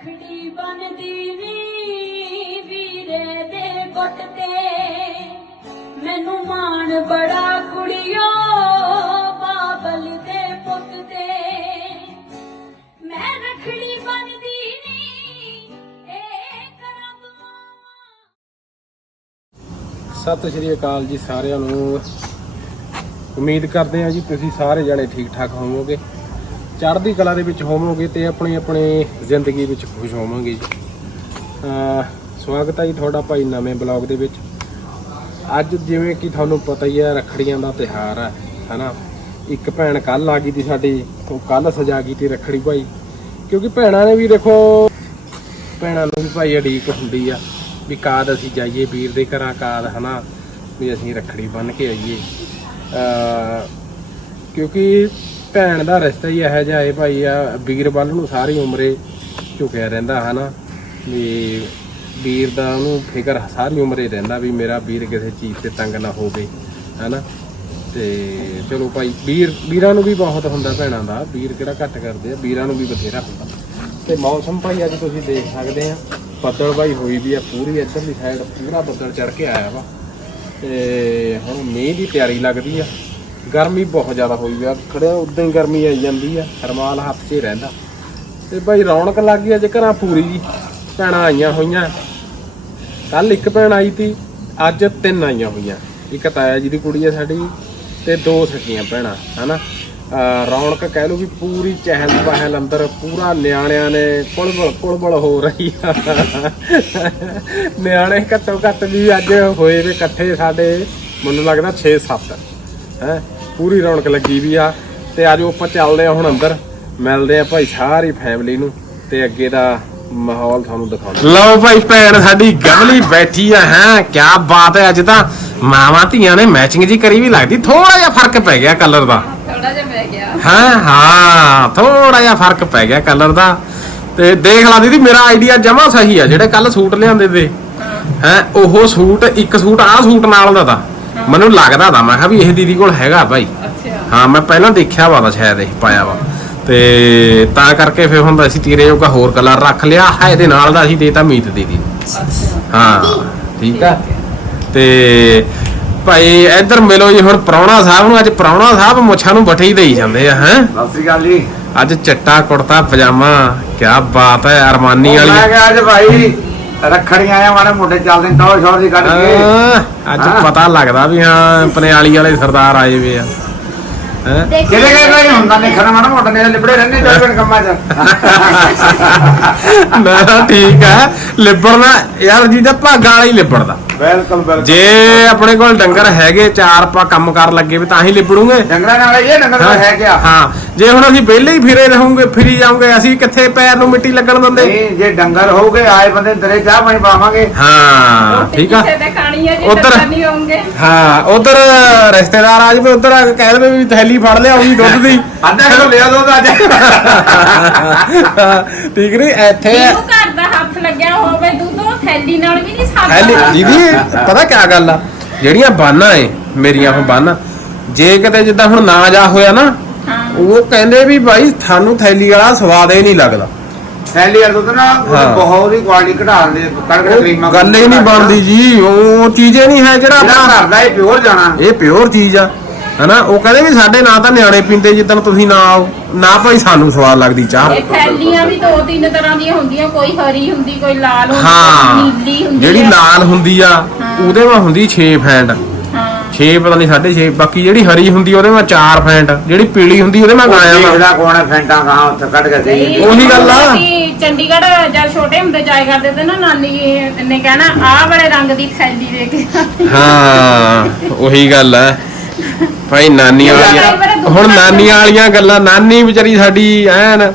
ਰਖੜੀ ਬੰਨਦੀ ਨੀ ਵੀਰੇ ਦੇ ਗੁੱਟ ਤੇ। ਮੈਨੂੰ ਮਾਣ ਬੜਾ ਕੁੜੀਓ ਬਾਬਲ ਦੇ ਪੁੱਤ ਤੇ। ਮੈਂ ਰਖੜੀ ਬੰਨਦੀ ਨੀ ਏ ਕਰਾਂ ਸਤਿ ਸ਼੍ਰੀ ਅਕਾਲ ਜੀ ਸਾਰਿਆਂ ਨੂੰ। ਉਮੀਦ ਕਰਦੇ ਹਾਂ ਜੀ ਤੁਸੀਂ ਸਾਰੇ ਜਣੇ ਠੀਕ ਠਾਕ ਹੋਵੋਗੇ। ਚੜ੍ਹਦੀ ਕਲਾ ਦੇ ਵਿੱਚ ਹੋਵੋਗੇ ਤੇ ਆਪਣੀ ਆਪਣੀ ਜ਼ਿੰਦਗੀ ਵਿੱਚ ਖੁਸ਼ ਹੋਵੋਗੇ ਜੀ। ਸਵਾਗਤ ਹੈ ਜੀ ਤੁਹਾਡਾ ਭਾਈ ਨਵੇਂ ਬਲੌਗ ਦੇ ਵਿੱਚ। ਅੱਜ ਜਿਵੇਂ ਕਿ ਤੁਹਾਨੂੰ ਪਤਾ ਹੀ ਹੈ ਰੱਖੜੀਆਂ ਦਾ ਤਿਹਾਰ ਹੈ ਹਨਾ? ਇੱਕ ਭੈਣ ਕੱਲ ਆ ਗਈ ਤੀ ਸਾਡੀ, ਉਹ ਕੱਲ ਸਜਾ ਗਈ ਤੀ ਰੱਖੜੀ ਭਾਈ। ਕਿਉਂਕਿ ਭੈਣਾਂ ਨੇ ਵੀ ਦੇਖੋ, ਭੈਣਾਂ ਨੂੰ ਵੀ ਭਾਈ ਅਡੀਕ ਹੁੰਦੀ ਆ ਵੀ ਕਾਦ ਅਸੀਂ ਜਾਈਏ ਵੀਰ ਦੇ ਘਰਾਂ, ਕਾਦ, ਹਨਾ? ਵੀ ਅਸੀਂ ਰੱਖੜੀ ਬੰਨ ਕੇ ਆਈਏ। ਕਿਉਂਕਿ ਭੈਣ ਦਾ ਰਿਸ਼ਤਾ ਹੀ ਇਹੋ ਜਿਹਾ ਹੈ ਭਾਈ, ਆ ਵੀਰ ਵੱਲ ਨੂੰ ਸਾਰੀ ਉਮਰੇ ਝੁਕਿਆ ਰਹਿੰਦਾ, ਹਨਾ? ਵੀ ਵੀਰ ਦਾ ਉਹਨੂੰ ਫਿਕਰ ਸਾਰੀ ਉਮਰੇ ਰਹਿੰਦਾ ਵੀ ਮੇਰਾ ਵੀਰ ਕਿਸੇ ਚੀਜ਼ ਤੇ ਤੰਗ ਨਾ ਹੋਵੇ, ਹਨਾ? ਤੇ ਚਲੋ ਭਾਈ, ਵੀਰ, ਵੀਰਾਂ ਨੂੰ ਵੀ ਬਹੁਤ ਹੁੰਦਾ ਭੈਣਾਂ ਦਾ, ਵੀਰ ਕਿਹੜਾ ਘੱਟ ਕਰਦੇ ਆ, ਵੀਰਾਂ ਨੂੰ ਵੀ ਬਥੇਰਾ ਹੁੰਦਾ। ਤੇ ਮੌਸਮ ਭਾਈ, ਅੱਜ ਤੁਸੀਂ ਦੇਖ ਸਕਦੇ ਆ, ਬੱਦਲ ਭਾਈ ਹੋਈ ਵੀ ਆ, ਪੂਰੀ ਇੱਧਰਲੀ ਸਾਈਡ ਪੂਰਾ ਬੱਦਲ ਚੜ ਕੇ ਆਇਆ ਵਾ। ਤੇ ਹੁਣ ਮੀਂਹ ਦੀ ਤਿਆਰੀ ਲੱਗਦੀ ਆ। ਗਰਮੀ ਬਹੁਤ ਜ਼ਿਆਦਾ ਹੋਈ ਵੀ ਆ। ਖੜਿਆ ਉਦਾਂ ਹੀ ਗਰਮੀ ਆਈ ਜਾਂਦੀ ਆ। ਰਮਾਲ ਹੱਥ 'ਚ ਹੀ ਰਹਿੰਦਾ। ਤੇ ਭਾਈ ਰੌਣਕ ਲੱਗ ਗਈ ਅੱਜ ਘਰਾਂ ਪੂਰੀ ਜੀ। ਭੈਣਾਂ ਆਈਆਂ ਹੋਈਆਂ। ਕੱਲ ਇੱਕ ਭੈਣ ਆਈ ਤੀ, ਅੱਜ ਤਿੰਨ ਆਈਆਂ ਹੋਈਆਂ। ਇੱਕ ਤਾਇਆ ਜੀ ਦੀ ਕੁੜੀ ਆ ਸਾਡੀ ਤੇ ਦੋ ਸਕੀਆਂ ਭੈਣਾਂ, ਹਨਾ? ਰੌਣਕ ਕਹਿ ਲਓ ਵੀ ਪੂਰੀ ਚਹਿਲ ਪਹਿਲ ਅੰਦਰ, ਪੂਰਾ ਨਿਆਣਿਆਂ ਨੇ ਕੁਲਬਲ ਕੁਲਬਲ ਹੋ ਰਹੀ ਆ। ਨਿਆਣੇ ਘੱਟੋ ਘੱਟ ਵੀ ਅੱਜ ਹੋਏ ਵੇ ਇਕੱਠੇ ਸਾਡੇ, ਮੈਨੂੰ ਲੱਗਦਾ 6-7 ਹੈ? ਪੂਰੀ ਰੌਣਕ ਲੱਗੀ ਵੀ ਆ। ਤੇ ਆਜੋ ਆਪਾਂ ਚੱਲਦੇ ਆ ਹੁਣ ਅੰਦਰ। ਮਿਲਦੇ ਆ ਭਾਈ ਸਾਰੀ ਫੈਮਿਲੀ ਨੂੰ ਤੇ ਅੱਗੇ ਦਾ ਮਾਹੌਲ ਤੁਹਾਨੂੰ ਦਿਖਾਉਂਦੇ ਲਓ ਭਾਈ ਭੈਣ ਸਾਡੀ ਗਵਲੀ ਬੈਠੀ ਆ ਹੈ? ਕੀ ਬਾਤ ਹੈ ਅੱਜ ਤਾਂ ਮਾਵਾਂ ਧੀਆਂ ਨੇ ਮੈਚਿੰਗ ਜੀ ਕਰੀ ਵੀ ਲੱਗਦੀ। ਥੋੜਾ ਜਿਹਾ ਫ਼ਰਕ ਪੈ ਗਿਆ ਕਲਰ ਦਾ। ਥੋੜਾ ਜਿਹਾ ਪੈ ਗਿਆ। ਹਾਂ? ਹਾਂ ਥੋੜਾ ਜਿਹਾ ਫ਼ਰਕ ਪੈ ਗਿਆ ਕਲਰ ਦਾ। ਤੇ ਦੇਖ ਲਾ ਦੀਦੀ ਮੇਰਾ ਆਈਡੀਆ ਜਮਾ ਸਹੀ ਆ। ਜਿਹੜੇ ਕੱਲ ਸੂਟ ਲਿਆਂਦੇ ਤੇ। ਹੈ? ਉਹ ਸੂਟ ਇੱਕ ਸੂਟ ਆਹ ਸੂਟ ਨਾਲ ਦਾ ਤਾਂ। ਮੈਨੂੰ ਲੱਗਦਾ ਤਾਂ ਮੈਂ ਕਿਹਾ ਵੀ ਇਹ ਦੀਦੀ ਕੋਲ ਹੈਗਾ ਭਾਈ ਅੱਛਾ। ਹਾਂ ਮੈਂ ਪਹਿਲਾਂ ਦੇਖਿਆ ਵਾ ਤਾਂ ਸ਼ਾਇਦ ਇਹ ਪਾਇਆ ਵਾ। ਤੇ ਤਾਂ ਕਰਕੇ ਫਿਰ ਹੁੰਦਾ ਅਸੀਂ ਤੀਰੇ ਜੋਗਾ ਹੋਰ ਕਲਰ ਰੱਖ ਲਿਆ। ਹੈ ਇਹਦੇ ਨਾਲ ਦਾ ਅਸੀਂ ਦੇਤਾ ਮੀਤ ਦੀਦੀ ਨੂੰ। ਹਾਂ ਠੀਕ ਆ। ਤੇ ਭਾਈ ਇੱਧਰ ਮਿਲੋ ਜੀ ਹੁਣ ਪ੍ਰਾਹੁਣਾ ਸਾਹਿਬ ਨੂੰ ਅੱਜ ਪ੍ਰਾਹੁਣਾ ਸਾਹਿਬ ਮੁੱਛਾਂ ਨੂੰ ਬਠੇ ਹੀ ਦੇਈ ਜਾਂਦੇ ਆ ਹੈ? ਸਤਿ ਸ੍ਰੀ ਅਕਾਲ ਜੀ। ਅੱਜ ਚਿੱਟਾ ਕੁੜਤਾ ਪਜਾਮਾ ਕੀ ਬਾਤ ਹੈ ਅਰਮਾਨੀ ਮੈਂ ਵਾਲੀ। ਕਿਹਾ ਅੱਜ ਭਾਈ। ਰੱਖੜੀਆਂ ਆ ਮਾੜੇ ਮੋਟੇ ਚੱਲਦੇ ਟੌਰ ਸ਼ੌਰ ਦੀ ਕੱਢ ਕੇ। ਅੱਜ ਹਾਂ। ਪਤਾ ਲੱਗਦਾ ਵੀ ਹਾਂ ਪਨਿਆਲੀ ਵਾਲੇ ਸਰਦਾਰ ਆਏ ਵੇ ਆ। ਹੈ? ਕਿਹਦੇ ਕਿਹਦੇ ਭਾਈ ਹੁੰਦਾ ਨੇ ਖਣਾ ਮਾੜਾ ਮੋਟਾ ਨੇ ਲਿਬੜੇ ਰਹਿੰਦੇ ਜੋਗਣ ਕੰਮਾਂ 'ਚ। ਨਾ ਠੀਕ ਹੈ ਲਿਬੜਨਾ ਯਾਰ ਜਿਹਦਾ ਭਾਗਾਂ ਵਾਲਾ ਹੀ ਲਿਬੜਦਾ। ਬਿਲਕੁਲ ਬਿਲਕੁਲ ਜੇ ਆਪਣੇ ਕੋਲ ਡੰਗਰ ਹੈਗੇ ਚਾਰ ਪਾ ਕੰਮ ਕਰ ਲੱਗੇ ਵੀ ਤਾਂ ਹੀ ਲਿਬੜੂਗੇ। ਡੰਗਰਾਂ ਨਾਲ ਇਹ ਡੰਗਰ ਹੈ ਕਿਆ? ਹਾਂ। ਜੇ ਹੁਣ ਅਸੀਂ ਵਿਹਲੇ ਹੀ ਫਿਰੇ ਰਹੂਗੇ ਫਿਰੀ ਜਾਵਾਂਗੇ ਅਸੀਂ ਕਿੱਥੇ ਪੈਰ ਨੂੰ ਮਿੱਟੀ ਲੱਗਣ ਦਿੰਦੇ? ਨਹੀਂ ਜੇ ਡੰਗਰ ਹੋਊਗੇ ਆਏ ਬੰਦੇ ਤੇਰੇ ਚਾਹ ਪਾਣੀ ਪਾਵਾਂਗੇ। ਹਾਂ ਠੀਕ ਆ। ਕਿਸੇ ਤੇ ਖਾਣੀ ਹੈ ਜੇ ਉੱਧਰ- ਨਹੀਂ ਹੋਣਗੇ ਹਾਂ ਉਧਰ ਰਿਸ਼ਤੇਦਾਰ ਆ ਜਵੇ ਉਧਰ ਕਹਿ ਦੇਵੇ ਵੀ ਥੈਲੀ ਫੜ ਲਿਆ ਉਹੀ ਦੁੱਧ ਦੀ। ਅੱਧਾ ਕਿਲੋ ਲਿਆ ਦੋ ਤਾਂ ਅੱਜ। ਠੀਕ ਨਹੀਂ ਇੱਥੇ ਘਰ ਦਾ ਹੱਥ ਲੱਗਿਆ ਹੋਵੇ ਦੁੱਧ ਉਹ ਥੈਲੀ ਨਾਲ ਵੀ ਨਹੀਂ ਥੈਲੀ ਸਾਦਾ ਦੀਦੀ ਪਤਾ ਕੀ ਗੱਲ ਆ? ਜਿਹੜੀਆਂ ਬਾਨਾਂ ਏ ਮੇਰੀਆਂ ਹੁਣ ਬਾਨਾਂ ਜੇ ਕਿਤੇ ਜਿੱਦਾਂ ਹੁਣ ਨਾ ਜਾ ਹੋਇਆ ਨਾ ਹਾਂ। ਉਹ ਕਹਿੰਦੇ ਵੀ ਭਾਈ ਤੁਹਾਨੂੰ ਥੈਲੀ ਵਾਲਾ ਸਵਾਦ ਹੀ ਨਹੀਂ ਲੱਗਦਾ। ਥੈਲੀ ਵਾਲਾ ਦੁੱਧ ਨਾ ਹਾਂ। ਬਹੁਤ ਹੀ ਕੁਆਲਿਟੀ ਘਟਾ ਦਿੰਦੇ ਕੱਢ ਕੇ ਉਹ ਕਰੀਮਾਂ ਗੱਲ ਹੀ ਨਹੀਂ ਬਣਦੀ ਜੀ ਉਹ ਚੀਜ਼ੇ ਨਹੀਂ ਹੈ ਜਿਹੜਾ ਜਿਹੜਾ ਆਪਣਾ ਘਰ ਦਾ ਇਹ ਪਿਓਰ ਜਾਣਾ। ਇਹ ਪਿਓਰ ਚੀਜ਼ ਆ। ਹਨਾ? ਉਹ ਕਹਿੰਦੇ ਵੀ ਸਾਡੇ ਨਾ ਤਾਂ ਨਿਆਣੇ ਪੀਂਦੇ ਜਿੱਦਣ ਤੁਸੀਂ ਨਾ ਆਓ। ਨਾ ਭਾਈ ਸਾਨੂੰ ਸਵਾਦ ਲੱਗਦੀ ਚਾਹ। ਇਹ ਥੈਲੀਆਂ ਵੀ ਦੋ ਤਿੰਨ ਤਰ੍ਹਾਂ ਦੀਆਂ ਹੁੰਦੀਆਂ ਕੋਈ ਹਰੀ ਹੁੰਦੀ ਕੋਈ ਲਾਲ ਹੁੰਦੀ ਹਾਂ। ਕੋਈ ਨੀਲੀ ਹੁੰਦੀ ਜਿਹੜੀ। ਲਾਲ ਹੁੰਦੀ ਆ। ਉਹਦੇ ਵਿੱਚ ਹੁੰਦੀ 6 ਫੈਂਟ। ਹਾਂ। 6 ਪਤਾ ਨਹੀਂ 6.5 ਬਾਕੀ ਜਿਹੜੀ ਹਰੀ ਹੁੰਦੀ ਉਹਦੇ ਵਿੱਚ 4 ਫੈਂਟ। ਜਿਹੜੀ ਪੀਲੀ ਹੁੰਦੀ ਉਹਦੇ ਵਿੱਚ ਗਾਇਆ ਵਾ। ਦੇਖਦਾ ਕੋਣ ਹੈ ਫੈਂਟਾ ਕਹਾਂ ਉੱਥੇ ਕੱਢ ਕੇ ਦੇ ਨਹੀਂ, ਉਹੀ ਗੱਲ ਆ। ਅਸੀਂ ਚੰਡੀਗੜ੍ਹ ਜਦ ਛੋਟੇ ਹੁੰਦੇ ਜਾਇਆ ਕਰਦੇ ਤੇ ਨਾ ਨਾਨੀ ਨੇ ਕਹਿਣਾ ਆਹ ਵਾਲੇ ਰੰਗ ਦੀ ਥੈਲੀ ਦੇ ਕੇ। ਹਾਂ ਉਹੀ ਗੱਲ ਹੈ ਭਾਈ ਨਾਨੀ ਵਾਲੀਆਂ ਹੁਣ ਨਾਨੀਆਂ ਵਾਲੀਆਂ ਗੱਲਾਂ ਨਾਨੀ ਵਿਚਾਰੀ ਸਾਡੀ ਐਨ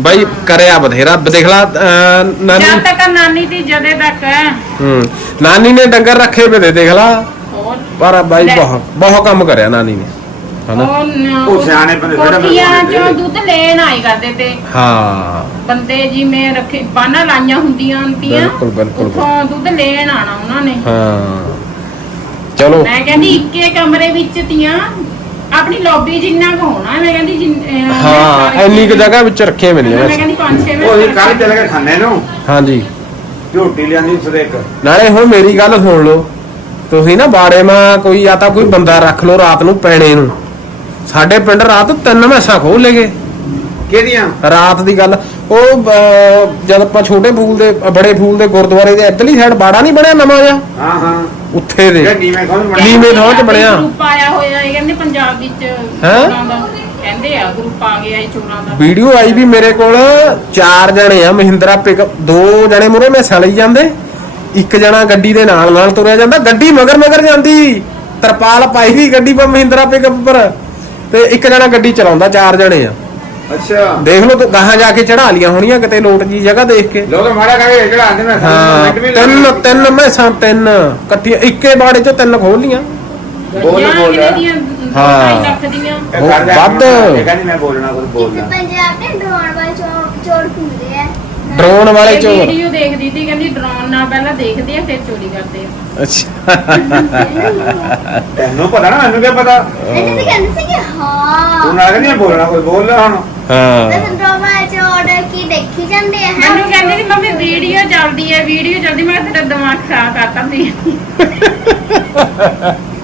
ਬਾਈ ਕਰਿਆ ਬਥੇਰਾ। ਦੇਖ ਲਾ ਨਾਨੀ ਜਦ ਤੱਕ ਨਾਨੀ ਦੀ ਜਦੇ ਤੱਕ ਹੂੰ ਨਾਨੀ ਨੇ ਡੰਗਰ ਰੱਖੇ ਵੇ ਦੇ ਦੇਖ ਲਾ। ਪਰ ਬਾਈ। ਬਹੁਤ ਬਹੁਤ ਕੰਮ ਕਰਿਆ ਨਾਨੀ ਨੇ। ਹਨਾ? ਉਹ ਸਿਆਣੇ ਬੰਦੇ ਜਿਹੜੇ ਬੰਦੇ ਚੋਂ। ਦੁੱਧ ਲੈਣ ਆਏ ਕਰਦੇ ਤੇ। ਹਾਂ। ਬੰਦੇ ਜਿਵੇਂ ਰੱਖੇ ਬਾਨਾਂ ਲਾਈਆਂ ਹੁੰਦੀਆਂ ਹੁੰਦੀਆਂ ਬਿਲਕੁਲ, ਬਿਲਕੁਲ। ਉੱਥੋਂ ਦੁੱਧ ਲੈਣ ਆਣਾ ਉਹਨਾਂ ਨੇ। ਹਾਂ। ਚਲੋ। ਮੈਂ ਕਹਿੰਦੀ ਇੱਕੇ ਕਮਰੇ ਵਿੱਚ ਤੀਆਂ ਆਪਣੀ ਲੌਬੀ ਜਿੰਨਾ ਕੁ ਹੋਣਾ ਮੈਂ ਕਹਿੰਦੀ ਜਿੰਨ- ਅਹ, ਹਾਂ ਇੰਨੀ ਕੁ ਜਗ੍ਹਾ ਵਿੱਚ ਰੱਖੇ ਮੈਨੇ ਮੈਂ ਵੈਸੇ ਕਹਿੰਦੀ 5-6 ਉਹ ਅਸੀਂ ਕੱਲ ਚੱਲ ਕੇ ਖਾਣੇ ਨੂੰ? ਹਾਂਜੀ। ਝੋਟੀ ਲਿਆਂਦੀ ਉਸਦੇ ਇੱਕ। ਨਾਲੇ ਹੁਣ ਮੇਰੀ ਗੱਲ ਸੁਣ ਲਓ। ਤੁਸੀਂ ਨਾ ਬਾੜੇ ਮਾ ਕੋਈ ਆ ਤਾਂ ਕੋਈ ਬੰਦਾ ਰੱਖ ਲਓ ਰਾਤ ਨੂੰ ਪੈਣੇ ਨੂੰ। ਸਾਡੇ ਪਿੰਡ ਰਾਤ ਤਿੰਨ ਮੈਸਾਂ ਖੋਲ ਲੇਗੇ ਕਿਹਦੀਆਂ ਰਾਤ ਦੀ ਗੱਲ ਉਹ ਅਹ, ਜਦ ਆਪਾਂ ਛੋਟੇ ਫੂਲ ਦੇ ਬੜੇ ਫੂਲ ਦੇ ਗੁਰਦੁਆਰੇ ਦੇ ਇੱਧਰਲੀ ਸਾਈਡ ਬਾੜਾ ਨਹੀਂ ਬਣਿਆ ਨਵਾਂ ਜਿਹਾ? ਹਾਂ ਹਾਂ। ਉੱਥੇ ਦੇ। ਨੀਵੇਂ ਖੋਲ ਬਣਿਆ। ਨੀਵੇਂ ਥਾਂ 'ਚ ਬਣਿਆ। ਗਰੁੱਪ ਆਇਆ ਹੋਇਆ ਇਹ ਕਹਿੰਦੇ ਪੰਜਾਬ ਵਿੱਚ ਹੈਂ? ਚੋਰਾਂ ਦਾ। ਕਹਿੰਦੇ ਆ ਗਰੁੱਪ ਆ ਗਿਆ ਇਹ ਚੋਰਾਂ ਦਾ। ਵੀਡੀਓ ਆਈ ਵੀ ਮੇਰੇ ਕੋਲ ਚਾਰ ਜਣੇ ਆ ਮਹਿੰਦਰਾ ਪਿਕ ਦੋ ਜਣੇ ਮੁਰੇ ਮੈਸਾਂ ਲਈ ਜਾਂਦੇ। ਇੱਕ ਜਣਾ ਗੱਡੀ ਦੇ ਨਾਲ ਨਾਲ ਤੁਰਿਆ ਜਾਂਦਾ। ਗੱਡੀ ਮਗਰ ਮਗਰ ਜਾਂਦੀ। ਤਰਪਾਲ ਪਾਈ ਵੀ ਗੱਡੀ ਪਰ ਮਹਿੰਦਰਾ ਪਿਕਅਪ ਪਰ ਤੇ ਇੱਕ ਜਣਾ ਗੱਡੀ ਚਲਾਉਂਦਾ ਚਾਰ ਜਣੇ ਆ। ਅੱਛਾ। ਦੇਖ ਲਓ ਤੂੰ ਗਾਹਾਂ ਜਾ ਕੇ ਚੜਾ ਲੀਆਂ ਹੋਣੀਆਂ ਕਿਤੇ ਲੋਟ ਜੀ ਜਗ੍ਹਾ ਦੇਖ ਕੇ। ਲੋਕ ਮਾੜਾ ਕਹੇ ਜਿਹੜਾ ਆਂਦੇ ਮੈਂ ਹਾਂ ਤਿੰਨ ਤਿੰਨ ਮੈਸਾਂ ਤਿੰਨ। ਇਕੱਠੀਆਂ ਇੱਕੇ ਬਾੜੇ ਚੋਂ ਤਿੰਨ ਖੋਲ ਲੀਆਂ ਬੋਲ ਬੋਲ ਹਾਂ। ਵੱਧ। ਇਹ ਕਹਿੰਦੀ ਮੈਂ ਬੋਲਣਾ ਕੁਝ ਬੋਲਣਾ ਪੰਜਾਬ ਦੇ ਡਰੋਨ ਵਾਲੇ ਚੋਰ ਘੁੰਮਦੇ ਆ। ਡਰੋਨ ਵਾਲੇ ਇਹ ਚੋਰ। ਵੀਡੀਓ ਦੇਖਦੀ ਸੀ ਕਹਿੰਦੀ ਡਰੋਨ ਨਾਲ ਪਹਿਲਾਂ ਦੇਖਦੇ ਆ ਫਿਰ ਚੋਰੀ ਕਰਦੇ ਆ। ਅੱਛਾ। ਤੈਨੂੰ ਪਤਾ ਨਾ ਮੈਨੂੰ ਕੀ ਪਤਾ? ਇਹਨੇ ਤੇ ਕਹਿੰਦੇ ਸੀ ਕਿ ਹਾਂ। ਤੂੰ ਨਾਲ ਕਹਿੰਦੀ ਮੈਂ ਬੋਲਣਾ ਕੁਝ ਬੋਲ ਲੈ ਹੁਣ ਹਾਂ। ਡਰੋਨ ਵਾਲੇ ਚੋਰ ਕੀ ਦੇਖੀ ਜਾਂਦੇ ਆ ਹੈਂ? ਮੈਨੂੰ ਕਹਿੰਦੀ ਸੀ ਮੰਮੀ ਵੀਡੀਓ ਚੱਲਦੀ ਹੈ ਵੀਡੀਓ ਚੱਲਦੀ ਮੈਂ ਕਿਹਾ ਤੇਰਾ ਦਿਮਾਗ ਖਰਾਬ ਕਰਤਾ ਸੀ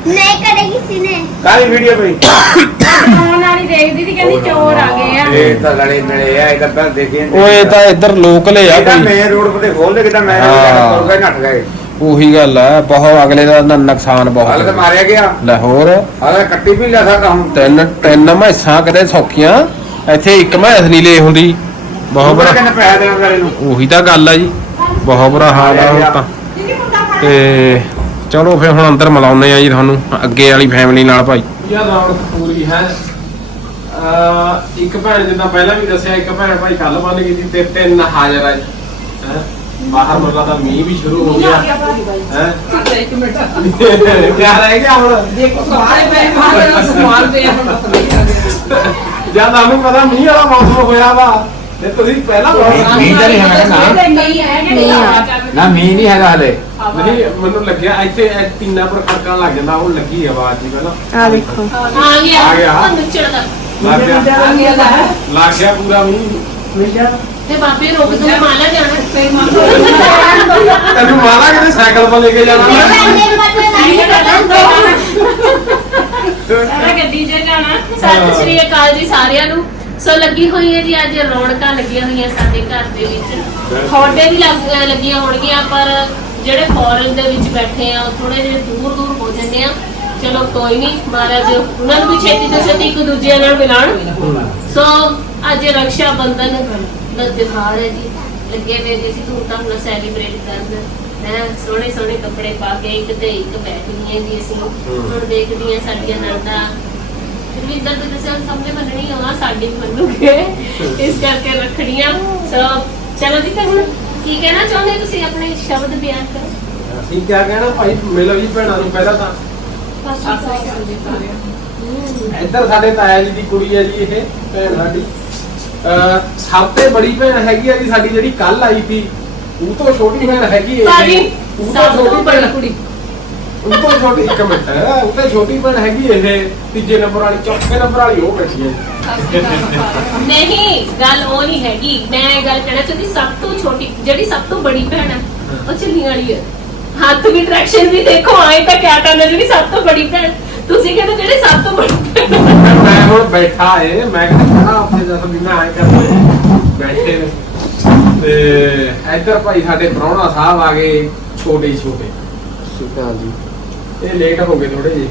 ਨਹੀਂ ਕਰੇ ਕਿਸੇ ਨੇ ਕਾਹਦੀ ਵੀਡੀਓ ਪਈ ਡਰੋਨ ਨਾਲ ਹੀ ਦੇਖਦੀ ਸੀ ਕਹਿੰਦੀ ਚੋਰ ਆ ਗਏ ਆ। ਇਹ ਤਾਂ ਲੜੇ ਮਿਲੇ ਆ ਇਹ ਤਾਂ ਪਹਿਲਾਂ ਦੇਖੇ ਓਏ ਤਾਂ ਇੱਧਰ ਲੋਕਲੇ ਆ ਇਹ ਤਾਂ ਕੋਈ। ਮੇਨ ਰੋਡ ਤੇ ਖੋਲ ਦੇ ਕਿਤਾ ਮੈਂ ਹਾਂ। ਕੋਲ ਗਏ ਨੱਠ ਗਏ। ਉਹੀ ਗੱਲ ਹੈ ਬਹੁਤ ਅਗਲੇ ਦਾ ਨਾ ਨੁਕਸਾਨ ਹਾਲੇ ਤਾਂ ਬਹੁਤ ਮਾਰਿਆ ਗਿਆ। ਲਾਹੌਰ ਹਾਲੇ ਕੱਟੀ ਵੀ ਲੈ ਸਕਦਾ ਹੁਣ। ਤਿੰਨ ਤਿੰਨ ਕਦੇ ਸੌਖੀਆਂ। ਇੱਥੇ ਇੱਕ ਮੈਸ ਨਹੀਂ ਲੈ ਹੁੰਦੀ ਬਹੁਤ ਬੜਾ ਬੁਰਾ। ਕਿੰਨੇ ਪੈਸੇ ਦੇਣਾ ਮੇਰੇ ਨੂੰ? ਉਹੀ ਤਾਂ ਗੱਲ ਆ ਜੀ। ਬਹੁਤ ਬੁਰਾ ਹਾਲ ਆ ਹੁਣ ਤਾਂ। ਤੇ ਚਲੋ ਫਿਰ ਹੁਣ ਅੰਦਰ ਮਿਲਾਉਂਦੇ ਆ ਜੀ ਤੁਹਾਨੂੰ ਅੱਗੇ ਵਾਲੀ ਫੈਮਿਲੀ ਨਾਲ ਭਾਈ। ਯਾਰ ਰੌਣਕ ਪੂਰੀ ਹੈ। ਇੱਕ ਭੈਣ ਜਿੱਦਾਂ ਪਹਿਲਾਂ ਵੀ ਦੱਸਿਆ ਇੱਕ ਭੈਣ ਭਾਈ ਕੱਲ ਬੰਨ ਗਈ ਸੀ ਤੇ ਤਿੰਨ ਹਾਜ਼ਰ ਆ ਜੀ। ਹੈਂ। ਬਾਹਰ ਮੁਰਲਾ ਦਾ ਮੀਂਹ ਵੀ ਸ਼ੁਰੂ ਹੋ ਗਿਆ। ਹੈ? ਇੱਕ ਮਿੰਟ। ਕਿਆ ਰਹਿ ਗਿਆ ਹੁਣ? ਦੇਖੋ ਸਾਰੇ ਪੈ ਬਾਹਰ ਸਮਾਨ ਪਿਆ ਜਦ ਸਾਨੂੰ ਪਤਾ ਮੀਂਹ ਵਾਲਾ ਮੌਸਮ ਹੋਇਆ ਵਾ ਤੇ ਤੁਸੀਂ ਪਹਿਲਾਂ ਮੀਂਹ- ਮੀਂਹ ਤਾਂ ਨਹੀਂ ਹੈਗਾ ਨਾ। ਨਹੀਂ ਨਾ ਮੀਂਹ ਨਹੀਂ ਹੈਗਾ ਹਲੇ। ਨਹੀਂ ਮੈਨੂੰ ਲੱਗਿਆ ਇੱਥੇ ਇਹ ਟੀਨਾ ਪਰ ਖੜਕਣ ਲੱਗ ਜਾਂਦਾ ਉਹ ਲੱਗੀ ਆਵਾਜ਼ ਜੀ ਪਹਿਲਾਂ। ਆ ਦੇਖੋ। ਆ ਗਿਆ। ਆ ਗਿਆ। ਦਾ। ਲੱਗ ਗਿਆ। ਆ ਗਿਆ ਲੈ ਲੱਗ ਗਿਆ ਪੂਰਾ ਮੀਂਹ। ਤੇ ਬਾਬੇ ਰੁਕ ਤੂੰ ਮਾਲਾ ਜਾਣਾ। ਤੇ ਤੈਨੂੰ ਮਾਰਾ ਕਿਤੇ ਸਾਈਕਲ 'ਤੇ ਲੈ ਕੇ ਜਾਣਾ। ਸਾਰਾ ਗੱਡੀ 'ਚ ਜਾਣਾ। ਸਤਿ ਸ਼੍ਰੀ ਅਕਾਲ ਜੀ ਸਾਰਿਆਂ ਨੂੰ। ਸੋ ਲੱਗੀ ਹੋਈ ਹੈ ਜੀ ਅੱਜ ਰੌਣਕਾਂ ਲੱਗੀਆਂ ਹੋਈਆਂ ਸਾਡੇ ਘਰ ਦੇ ਵਿੱਚ। ਤੁਹਾਡੇ ਵੀ ਲੱਗ- ਲੱਗੀਆਂ ਹੋਣਗੀਆਂ ਪਰ ਜਿਹੜੇ ਫੋਰਨ ਦੇ ਵਿੱਚ ਬੈਠੇ ਆ ਥੋੜੇ ਜਿਹੇ ਦੂਰ ਦੂਰ ਹੋ ਜਾਂਦੇ ਆ। ਚਲੋ ਕੋਈ ਨਹੀਂ ਮਹਾਰਾਜ ਉਹਨਾਂ ਨੂੰ ਵੀ ਛੇਤੀ ਤੋਂ ਛੇਤੀ ਇੱਕ ਦੂਜੇ ਨਾਲ ਮਿਲਾਣ ਸੋ ਅੱਜ ਰਕਸ਼ਾ ਬੰਧਨ ਦਾ ਤਿਉਹਾਰ ਹੈ ਜੀ। ਲੱਗੇ ਹੋਏ ਜੀ ਅਸੀਂ ਧੂਮਧਾਮ ਨਾਲ ਸੈਲੀਬ੍ਰੇਟ ਕਰਨ। ਹੈ ਸੋਹਣੇ ਸੋਹਣੇ ਕੱਪੜੇ ਪਾ ਕੇ ਇੱਕ ਤੇ ਇੱਕ ਬੈਠੀਆਂ ਜੀ ਅਸੀਂ ਹੁਣ। ਦੇਖਦੀਆਂ ਸਾਡੀਆਂ ਨਰਦਾ ਰਵਿੰਦਰ ਦੇ ਦੱਸਿਆ ਸਾਹਮਣੇ ਮੰਨਣੀ ਆ ਸਾਡੀ ਮੰਨੂਗੇ। ਇਸ ਕਰਕੇ ਰੱਖੜੀਆਂ ਸੋ ਚਲੋ ਜੀ ਫਿਰ ਹੁਣ ਕੀ ਕਹਿਣਾ ਚਾਹੁੰਦੇ ਤੁਸੀਂ ਆਪਣੇ ਸ਼ਬਦ ਬਿਆਨ ਕਰੋ ਅਸੀਂ ਕਿਆ ਕਹਿਣਾ ਭਾਈ ਮਿਲੋ ਜੀ ਭੈਣਾਂ ਨੂੰ ਪਹਿਲਾਂ ਤਾਂ। ਇੱਧਰ ਸਾਡੇ ਤਾਇਆ ਜੀ ਦੀ ਕੁੜੀ ਹੈ ਜੀ ਇਹ ਭੈਣ ਸਾਡੀ। ਸਭ ਤੋਂ ਬੜੀ ਭੈਣ ਹੈਗੀ ਆ ਜੀ ਸਾਡੀ ਜਿਹੜੀ ਕੱਲ ਆਈ ਸੀ। ਉਹ ਤੋਂ ਛੋਟੀ ਭੈਣ ਹੈਗੀ ਇਹ ਭਾਜੀ ਉਹ ਤੋਂ ਸਭ ਤੋਂ ਛੋਟੀ ਬੜੀ ਭੈਣ। ਕੁੜੀ। ਉਹ ਤੋਂ ਛੋਟੀ ਇੱਕ ਮਿੰਟ। ਉਹ ਤੋਂ ਛੋਟੀ ਭੈਣ ਹੈਗੀ ਇਹ। ਤੀਜੇ ਨੰਬਰ ਵਾਲੀ ਚੌਥੇ ਨੰਬਰ ਵਾਲੀ ਉਹ ਬੈਠੀ ਹੈ ਨਹੀਂ ਗੱਲ ਉਹ ਨਹੀਂ ਹੈਗੀ। ਮੈਂ ਇਹ ਗੱਲ ਕਹਿਣਾ ਚਾਹੁੰਦੀ ਸਭ ਤੋਂ ਛੋਟੀ ਜਿਹੜੀ ਸਭ ਤੋਂ ਬੜੀ ਭੈਣ ਹੈ ਉਹ ਚੱਲੀ ਵਾਲੀ ਹੈ ਹੱਥ ਵੀ ਡਾਇਰੈਕਸ਼ਨ ਵੀ ਦੇਖੋ ਆਏ ਤਾਂ ਕਿਆ ਕਰਨਾ ਜਿਹੜੀ ਸਭ ਤੋਂ ਬੜੀ ਭੈਣ। ਤੁਸੀਂ ਕਹਿੰਦੇ ਜਿਹੜੇ ਸਭ ਤੋਂ ਬੜੀ ਭੈਣ ਮੈਂ ਹੁਣ ਬੈਠਾ ਏ। ਮੈਂ ਕਹਿੰਦਾ ਖੜਾ ਉੱਥੇ ਜਦ ਵੀ ਮੈਂ ਆਏ ਕਰਦੇ ਬੈਠੇ ਨੇ। ਤੇ ਇੱਧਰ ਭਾਈ ਸਾਡੇ ਪ੍ਰਾਹੁਣਾ ਸਾਹਿਬ ਆ ਗਏ ਛੋਟੇ ਹੀ ਛੋਟੇ। ਸੁਖਾ ਜੀ। ਇਹ ਲੇਟ ਹੋ ਗਏ ਥੋੜੇ ਜੀ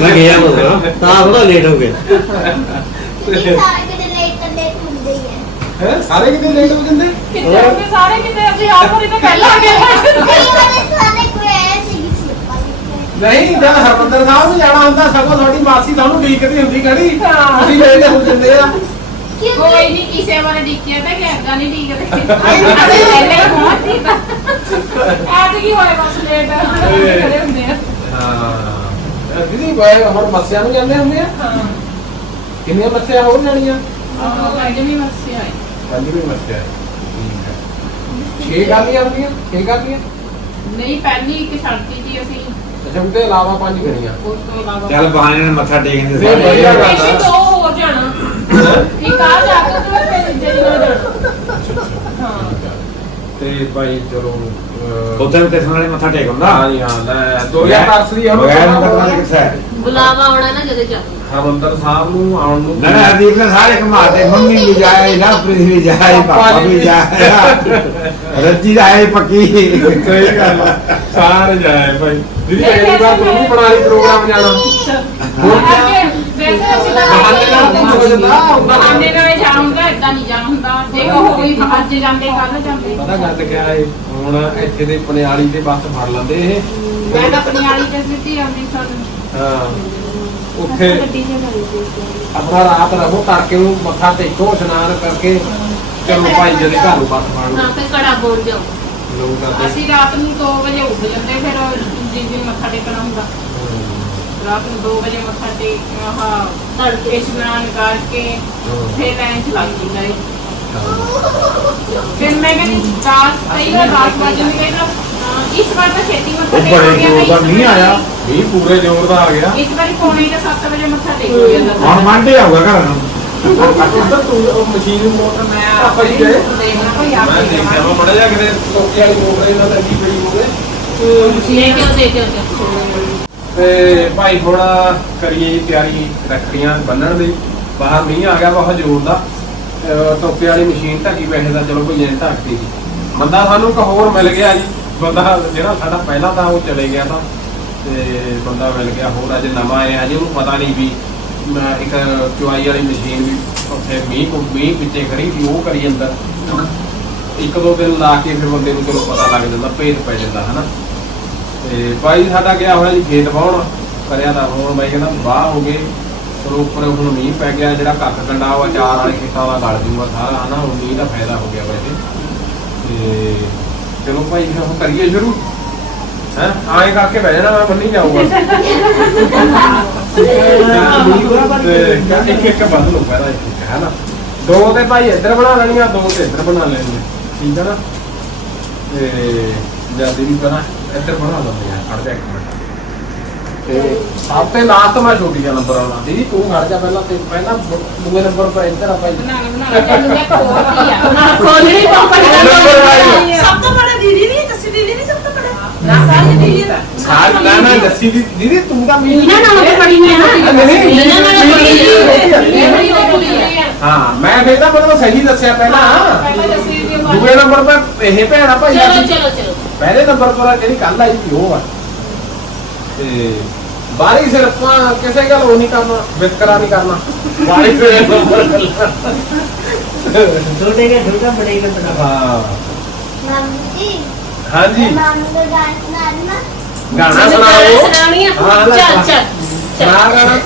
ਲੱਗਿਆ ਹੋਗਾ ਤਾਂ ਥੋੜਾ ਲੇਟ ਹੋ ਗਿਆ ਇਹ ਸਾਰੇ ਕਿਤੇ ਲੇਟ ਤੇ ਲੇਟ ਹੁੰਦੇ ਹੀ ਆ। ਹੈ? ਸਾਰੇ ਕਿਤੇ ਲੇਟ ਹੋ ਜਾਂਦੇ? ਕਿੱਥੇ ਹੋ ਗਏ ਸਾਰੇ ਕਿਤੇ? ਅਸੀਂ ਆਪ ਵਾਰੀ ਤਾਂ ਪਹਿਲਾਂ ਆ ਗਏ। ਕਈ ਵਾਰ ਸਾਰੇ ਕੋਈ ਆਇਆ ਸੀ ਕਿਸੇ ਨਹੀਂ ਜਦ ਹਰਮੰਦਰ ਸਾਹਿਬ ਨੂੰ ਜਾਣਾ ਹੁੰਦਾ ਸਗੋਂ ਤੁਹਾਡੀ ਮਾਸੀ ਤੁਹਾਨੂੰ ਡੀਕਦੀ ਹੁੰਦੀ ਕੜੀ ਹਾਂ। ਤੁਸੀਂ ਲੇਟ ਹੋ ਜਾਂਦੇ ਆ। ਕੋਈ ਨਹੀਂ? ਕਿਸੇ ਵਾਰ ਡਿੱਕਿਆ ਤਾਂ ਕਿ ਅੱਗਾ ਨਹੀਂ ਡਿੱਗਦੇ ਅਸੀਂ ਪਹਿਲੇ ਪਹੁੰਚ ਦਿੱਤਾ ਐਤ ਕੀ ਹੋਇਆ ਬਸ ਲੇਟ ਕਰੇ ਹੁੰਦੇ ਆ। ਹਾਂ। ਦੀਦੀ ਬਾਏ ਹੁਣ ਮੱਸਿਆ ਨੂੰ ਜਾਂਦੇ ਹੁੰਦੇ ਆ? ਹਾਂ। ਕਿੰਨੀਆਂ ਮੱਸਿਆ ਹੋਰ ਜਾਣੀਆਂ? ਆਹ ਪੰਜਵੀਂ ਮੱਸਿਆ ਹੈ। ਪੰਜਵੀਂ ਮੱਸਿਆ ਛੇ ਗਾਲੀਆਂ ਹੁੰਦੀਆਂ ਛੇ ਗਾਲੀਆਂ ਨਹੀਂ ਪਹਿਲੀ ਇੱਕ ਛੱਡਤੀ ਸੀ ਅਸੀਂ। ਅੱਛਾ ਉਹਦੇ ਇਲਾਵਾ ਪੰਜ ਗਣੀਆਂ। ਉਸ ਤੋਂ ਇਲਾਵਾ ਚੱਲ ਬਹਾਨੇ ਨਾਲ ਮੱਥਾ ਟੇਕਦੇ। ਦੋ ਹੋਰ ਇੱਕ ਆ ਜਾ ਕੇ ਤੇ ਫਿਰ ਜਾਣਾ। ਹਾਂ। ਤੇ ਭਾਈ ਚਲੋ ਅਹ, ਉੱਥੇ ਤੇ ਸੁਣਾਲੇ ਮੱਥਾ ਟੇਕ ਹੁੰਦਾ? ਹਾਂ ਜੀ ਹਾਂ ਲੈ 2010 ਦੀ ਹੁਣ ਬਗੈਰ ਨੰਬਰ ਵਾਲੇ ਕਿੱਥੇ? ਹੈ ਬੁਲਾਵਾ ਆਉਣਾ ਨਾ ਜਦੋਂ ਜਾ। ਹਰਮੰਦਰ ਸਾਹਿਬ ਨੂੰ ਆਉਣ ਨੂੰ ਨਾ ਨਾ ਹਰਦੀਪ ਨੇ ਸਾਰੇ ਘਮਾਤੇ ਮੰਮੀ ਵੀ ਜਾਏ ਨਾ ਪ੍ਰੀਤ ਵੀ ਜਾਏ ਪਾਪਾ ਵੀ ਜਾਏ। ਰੱਜੀ ਜਾਏ ਪੱਕੀ। ਸਹੀ ਗੱਲ ਆ। ਸਾਰੇ ਜਾਏ ਭਾਈ। ਦੀਦੀ ਅਗਲੀ ਵਾਰ ਤੂੰ ਵੀ ਬਣਾ ਲਈ ਪ੍ਰੋਗਰਾਮ ਜਾਣਾ। ਅੱਗੇ ਵੈਸੇ ਅਸੀਂ ਤਾਂ ਬਹਾਨੇ ਨਾਲ ਹੋ ਜਾਣਾ ਹੁੰਦਾ ਏਦਾਂ ਨਹੀਂ ਜਾਣਾ ਹੁੰਦਾ ਜੇ ਉਹ ਕੋਈ ਅੱਜ ਜਾਂਦੇ ਕੱਲ ਜਾਂਦੇ ਪਤਾ ਗੱਲ ਕਿਆ ਹੈ ਹੁਣ ਇੱਥੇ ਦੇ ਪਨਿਆਲੀ ਤੇ ਬੱਸ ਫੜ ਲੈਂਦੇ ਇਹ ਮੈਂ ਤਾਂ। ਵਾਲੀ ਤੇ ਸਿੱਧੀ ਆਉਂਦੀ ਸਾਨੂੰ ਹਾਂ ਉੱਥੇ ਆਪਣਾ ਰਾਤ ਰਹੋ ਕਰਕੇ ਨੂੰ ਮੱਥਾ ਟੇਕੋ ਇਸ਼ਨਾਨ ਕਰਕੇ ਚਲੋ ਭਾਈ ਜਦੇ ਘਰ ਨੂੰ ਬੱਸ ਫੜ ਹਾਂ ਲਓ ਤੇ ਕੜਾ ਬੋਲ ਜਾਓ ਲੋਕ ਕਰਦੇ ਅਸੀਂ ਰਾਤ ਨੂੰ 2 ਵਜੇ ਉੱਠ ਜਾਂਦੇ ਫਿਰ ਜਿਸ ਦਿਨ ਮੱਥਾ ਟੇਕਣਾ ਹੁੰਦਾ। ਰਾਤ ਨੂੰ 2 ਵਜੇ ਮੱਥਾ ਟੇਕ ਆਹ ਤੜਕੇ ਇਸ਼ਨਾਨ ਕਰਕੇ ਫਿਰ ਲਾਈਨ ਚ ਲੱਗ ਜਿੰਦਾ ਫਿਰ ਮੈਂ ਕਹਿੰਦੀ 10 ਕਈ ਵਾਰ 10 ਵਜੇ ਨੂੰ ਕਹਿੰਦਾ ਇਸ ਵਾਰ ਤਾਂ ਛੇਤੀ ਮੱਥਾ ਉਹ ਟੇਕ ਬੜੇ ਗਿਆ ਜ਼ੋਰ ਦਾ ਤਾਂ ਨਹੀਂ ਆਇਆ ਵੀ ਪੂਰੇ ਜ਼ੋਰ ਦਾ ਆ ਗਿਆ। ਇਸ ਵਾਰੀ ਪੌਣੇ ਦਾ 7 ਵਜੇ ਮੱਥਾ ਟੇਕ ਹੋ। ਜਾਂਦਾ ਹੁਣ ਮੰਡੇ ਆਊਗਾ ਘਰ ਨੂੰ। ਉੱਧਰ ਤੂੰ ਉਹ ਮਸ਼ੀਨ ਨੂੰ ਮੋਟਰ ਮੈਂ ਆਪਾਂ ਹੀ ਗਏ। ਦੇਖਣਾ ਕੋਈ ਆ ਮੈਂ ਦੇਖਿਆ ਮੈਂ ਬੜਾ ਜਾ ਕਿਤੇ ਲੋਕੀ ਵਾਲੀ ਮੋਟਰ ਇਹਨਾਂ ਦਾ ਕੀ ਪਈ ਹੋਵੇ। ਲੈ ਕੇ ਦੇ ਦਿਓ ਤੇ ਭਾਈ ਹੁਣ ਕਰੀਏ ਜੀ ਤਿਆਰੀ ਰੱਖੜੀਆਂ ਬੰਨਣ ਦੀ। ਬਾਹਰ ਮੀਂਹ ਆ ਗਿਆ ਬਹੁਤ ਜ਼ੋਰ ਦਾ। ਟੋਪੇ ਵਾਲੀ ਮਸ਼ੀਨ ਢੱਕੀ ਬੈਠੇ ਦਾ, ਚਲੋ ਕੋਈ ਐਂ ਢੱਕਦੀ ਜੀ। ਬੰਦਾ ਸਾਨੂੰ ਇੱਕ ਹੋਰ ਮਿਲ ਗਿਆ ਜੀ। ਬੰਦਾ ਜਿਹੜਾ ਸਾਡਾ ਪਹਿਲਾਂ ਤਾਂ ਉਹ ਚਲੇ ਗਿਆ ਤਾਂ, ਤੇ ਬੰਦਾ ਮਿਲ ਗਿਆ ਹੋਰ ਅੱਜ ਨਵਾਂ ਆਇਆ ਜੀ, ਉਹਨੂੰ ਪਤਾ ਨਹੀਂ ਵੀ ਇੱਕ ਚੁਆਈ ਵਾਲੀ ਮਸ਼ੀਨ ਵੀ ਉੱਥੇ ਮੀਂਹ ਕੋ, ਮੀਂਹ ਪਿੱਛੇ ਖੜੀ ਸੀ, ਉਹ ਕਰੀ ਜਾਂਦਾ ਇੱਕ ਦੋ ਦਿਨ ਲਾ ਕੇ ਫਿਰ ਬੰਦੇ ਨੂੰ ਚਲੋ ਪਤਾ ਲੱਗ ਜਾਂਦਾ ਭੇਦ ਪੈ ਜਾਂਦਾ, ਹਨਾ। ਤੇ ਬਾਈ ਸਾਡਾ ਗਿਆ ਹੋਇਆ ਜੀ ਖੇਤ ਵਾਹੁਣ ਕਰਿਆ ਤਾਂ ਹੁਣ ਬਾਈ ਕਹਿੰਦਾ ਵਾਹ ਹੋ ਗਏ। ਚਲੋ ਉੱਪਰ ਹੁਣ ਮੀਂਹ ਪੈ ਗਿਆ ਜਿਹੜਾ ਕੱਖ ਕੰਡਾ ਉਹ ਅਚਾਰ ਵਾਲੇ ਖੇਤਾਂ ਦਾ ਗਲ ਜੂਗਾ ਸਾਰਾ ਹਨਾ ਹੁਣ ਮੀਂਹ ਦਾ ਫਾਇਦਾ ਹੋ ਗਿਆ ਵੈਸੇ। ਤੇ ਚਲੋ ਭਾਈ ਫਿਰ ਹੁਣ ਕਰੀਏ ਸ਼ੁਰੂ। ਹੈ ਆਏ ਕਰਕੇ ਬਹਿ ਜਾਣਾ ਮੈਂ ਬੰਨੀ ਜਾਊਗਾ। ਇੱਕ ਇੱਕ ਬੰਦ ਲੋ ਪਹਿਲਾਂ ਇੱਕ ਹੈ ਨਾ ਦੋ ਤੇ ਭਾਈ ਇੱਧਰ ਬਣਾ ਲੈਣੀਆਂ ਦੋ ਤੇ ਇੱਧਰ ਬਣਾ ਲੈਣੀਆਂ। ਠੀਕ ਹੈ ਨਾ? ਤੇ ਜਲਦੀ ਵੀ ਕਰਾਂ। ਇੱਧਰ ਬਣਾ ਲੈਂਦੇ ਆ ਖੜ ਜਾ ਇੱਕ ਮਿੰਟ। ਤੇ ਸਭ ਤੇ ਲਾਸਟ ਮੈਂ ਛੋਟੀ ਜਿਹਾ ਨੰਬਰ ਆਉਣਾ ਦੀਦੀ ਤੂੰ ਖੜ ਜਾ ਪਹਿਲਾਂ ਤੇ ਪਹਿਲਾਂ ਦੂਏ ਨੰਬਰ ਪਰ ਇੱਧਰ ਆ ਭਾਈ ਬਣਾ ਲੈ ਬਣਾ ਲੈ ਤੈਨੂੰ ਮੈਂ ਕੋਲ ਆ। ਵਾਈ ਸਭ ਤੋਂ ਬੜਾ ਦੀਦੀ ਨਹੀਂ ਤੁਸੀਂ ਦੀਦੀ ਨਹੀਂ ਸਭ ਤੋਂ ਬੜਾ? ਨਾ ਸਾਰੀ ਦੀਦੀ ਦਾ ਸਾਰ ਨਾ ਨਾ। ਦੱਸੀ ਦੀ ਦੀਦੀ ਤੂੰ ਤਾਂ ਇਹਨਾਂ ਨਾਲ ਬੜੀ ਨਹੀਂ ਨਹੀਂ, ਨਾ। ਨਹੀਂ। ਇਹਨਾਂ ਨਾਲ ਬੜੀ ਆ। ਹਾਂ ਮੈਂ ਫਿਰ ਤਾਂ ਮਤਲਬ ਸਹੀ ਦੱਸਿਆ ਪਹਿਲਾਂ। ਦੀ ਦੂਏ ਨੰਬਰ ਪਰ ਇਹ ਭੈਣਾ ਭਾਈ ਚਲੋ। ਚਲੋ ਚਲੋ। ਪਹਿਲੇ ਨੰਬਰ ਪਰ ਜਿਹੜੀ ਕੱਲ ਆਈ ਸੀ ਉਹ ਆ। ਤੇ ਬਾਰੀ ਸਿਰ ਆਪਾਂ ਕਿਸੇ ਗੱਲ ਉਹ ਨਹੀਂ ਕਰਨਾ ਵਿਤਕਰਾ ਨਹੀਂ ਕਰਨਾ। ਬਾਰੀ ਸਿਰ ਨੰਬਰ ਛੋਟੇ ਕੇ ਛੋਟਾ ਬੜੇ ਕੇ ਬੜਾ। ਹਾਂ। ਮੰਮੀ ਜੀ ਹਾਂਜੀ। ਮਾਮੂ ਦਾ ਡਾਂਸ ਨਾ ਗਾਣਾ ਸੁਣਾਓ। ਸੁਣਾਉਣੀ ਆ। ਹਾਂ, ਲੈ, ਚੱਲ ਚੱਲ। ਸੁਣਾ ਗਾਣਾ।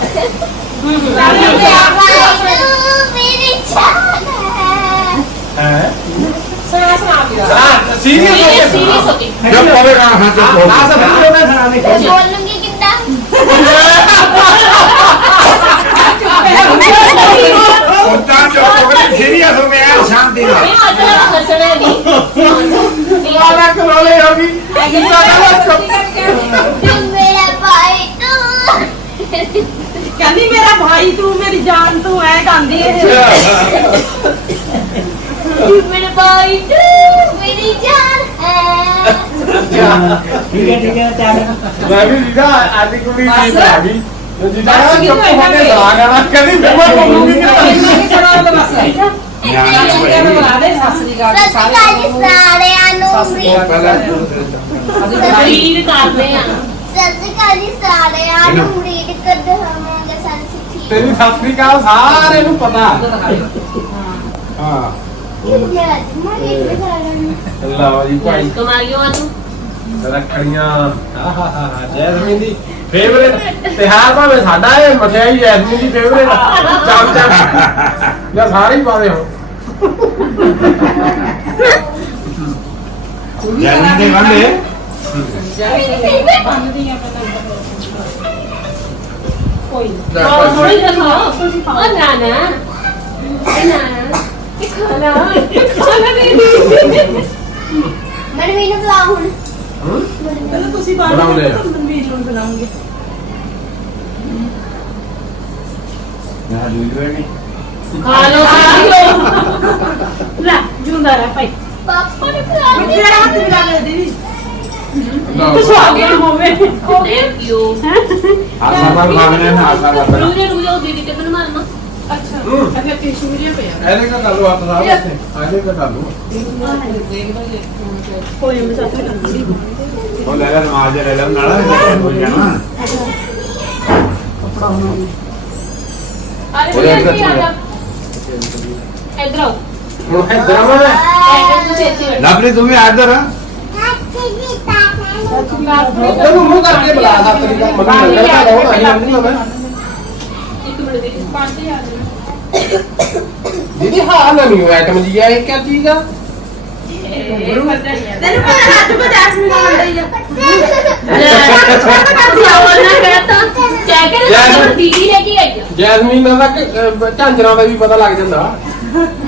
ਮੇਰੀ ਜਾਨ ਹੈ। ਹੈ? ਸੁਣਾ ਸੁਣਾ ਵੀ ਸੁਣਾ ਸੀਰੀਅਸ ਹੋ ਕੇ ਸੀਰੀਅਸ ਹੋ ਕੇ ਜਦ ਪਵੇਗਾ ਹੱਥ ਆ ਤੋਂ ਆ ਸਭ ਤੋਂ ਮੈਂ ਸੁਣਾਵੇ ਬੋਲੂੰਗੀ ਕਿੱਦਾਂ ਉੱਤਾਂ ਜੋ ਕੋਈ ਸੀਰੀਅਸ ਹੋ ਗਿਆ ਸ਼ਾਂਤੀ ਨਾਲ ਇਹ। ਮਤਲਬ ਹੱਸਣਾ ਨਹੀਂ ਵਾਲਾ ਕਲੋਲੇ ਹੋ ਗਈ ਤੂੰ ਮੇਰਾ ਭਾਈ ਤੂੰ ਕਹਿੰਦੀ ਮੇਰਾ ਭਾਈ ਤੂੰ ਮੇਰੀ ਤੂੰ ਇਹ ਤੂੰ ਮੇਰਾ ਭਾਈ ਤੂੰ ਮੇਰੀ ਜਾਨ ਹੈ ਠੀਕ ਹੈ ਠੀਕ ਹੈ ਮੈਂ ਵੀ ਜਿਹਦਾ ਆਦੀ ਕੁੜੀ ਦੀ ਬਸ। ਆ ਗਈ ਜਿਹਦਾ ਬਸ ਚੁੱਪ ਕਿਉਂ ਹੋ ਕੇ ਇਹਨਾਂ ਗਾ ਗਾਣਾ ਕਹਿੰਦੀ ਮੈਂ ਬੋਲੂਗੀ ਕਿ ਸੁਣਾ ਦੇ ਬਸ ਨਿਆਣਾ ਕਹਿੰਦੇ ਬੁਲਾ ਦੇ ਸੱਸ ਸਤਿ ਸ਼੍ਰੀ ਅਕਾਲ ਜੀ ਸਾਰਿਆਂ ਨੂੰ ਉਹ ਪਹਿਲਾਂ ਰੀਡ ਕਰਦੇ ਆ ਸਤਿ ਸ਼੍ਰੀ ਅਕਾਲ ਜੀ ਸਾਰਿਆਂ ਨੂੰ ਰੀਡ ਕਰਦੇ ਹੋਵਾਂਗੇ ਸੰਸਿਥੀ ਤੇਰੀ ਸਤਿ ਸ੍ਰੀ ਅਕਾਲ ਸਾਰਿਆਂ ਨੂੰ ਪਤਾ ਹਾਂ ਲਓ ਜੀ ਭਾਈ। ਕਮਾਈਓ ਆ ਤੂੰ ਰੱਖੜੀਆਂ ਆਹਾਹਾ ਜੈਸਮੀਨ ਦੀ ਫੇਵਰੇਟ ਤਿਹਾਰ ਭਾਵੇਂ ਸਾਡਾ ਹੈ ਮਠਿਆਈ ਜੈਸਮੀਨ ਦੀ ਫੇਵਰੇਟ ਚੱਲ ਚੱਲ। ਜਾਂ ਸਾਰੇ ਹੀ ਪਾਦੇ ਹੋ ਜੈਨੀ ਦੇ ਆ ਕੋਈ ਉਹ ਥੋੜੀ ਰਖਾਓ ਉਹ ਨਾ ਨਾ। ਇਹ ਨਾ। ਖਾਣਾ ਖਾਣਾ ਨਹੀਂ ਦੀ ਮਨਵੀਰ ਨੂੰ ਬੁਲਾ ਹੁਣ ਹੂੰ ਪਹਿਲਾਂ ਤੁਸੀਂ ਬਾਹਰ ਬਣਾਉਂਦੇ ਆ। ਜਾਓ, ਮਨਵੀਰ ਨੂੰ ਬੁਲਾਉਂਗੇ ਨਾ ਜੂਈ ਕਰਨੀ ਖਾ ਲਓ ਖਾ ਲਓ। ਲੈ ਜੁੰਦਾ ਰਹਿ ਭਾਈ। ਪਾਪਾ ਨੇ ਬੁਲਾ ਲਿਆ। ਮੇਰਾ ਹੱਥ ਮਿਲਾ ਲੈ ਦੀਦੀ ਨਾ। ਤੂੰ ਸਵਾ ਗਿਆ ਹੋਵੇ। ਥੈਂਕ ਯੂ ਆ ਸਾਬਾ ਮਾਗਨੇ ਨਾ ਆ ਸਾਬਾ ਰੂਜੇ ਰੂਜੇ ਉਹ ਦੀਦੀ ਤੇ ਬਣਾ ਲਵਾਂ। ਲਵਲੀ ਤੂੰ ਵੀ ਆਦਰ ਆ ਤੈਨੂੰ ਮੂੰਹ ਕਰਕੇ ਬੁਲਾ ਹੱਥ ਨਹੀਂ ਕਰ ਮੈਨੂੰ ਲੱਗਦਾ ਤਾਂ ਬਹੁਤ ਆਈ ਜਾਂਦੀ ਮੈਂ ਇੱਕ ਮਿੰਟ ਦੇ ਪਾਸੇ ਆ ਜਾ ਦੀਦੀ ਹਾਂ ਨਾ ਨਿਊ ਆਈਟਮ ਜੀ ਆ ਇਹ ਕੀ ਚੀਜ਼ ਆ? ਤੈਨੂੰ ਪਤਾ ਕੋ ਆ। ਸਿਆਵਲ ਨਾ ਕੇ ਆਈ ਆ। ਜੈਸਮੀਨ ਦਾ ਤਾਂ ਅਹ, ਝਾਂਜਰਾਂ ਦਾ ਵੀ ਪਤਾ ਲੱਗ ਜਾਂਦਾ।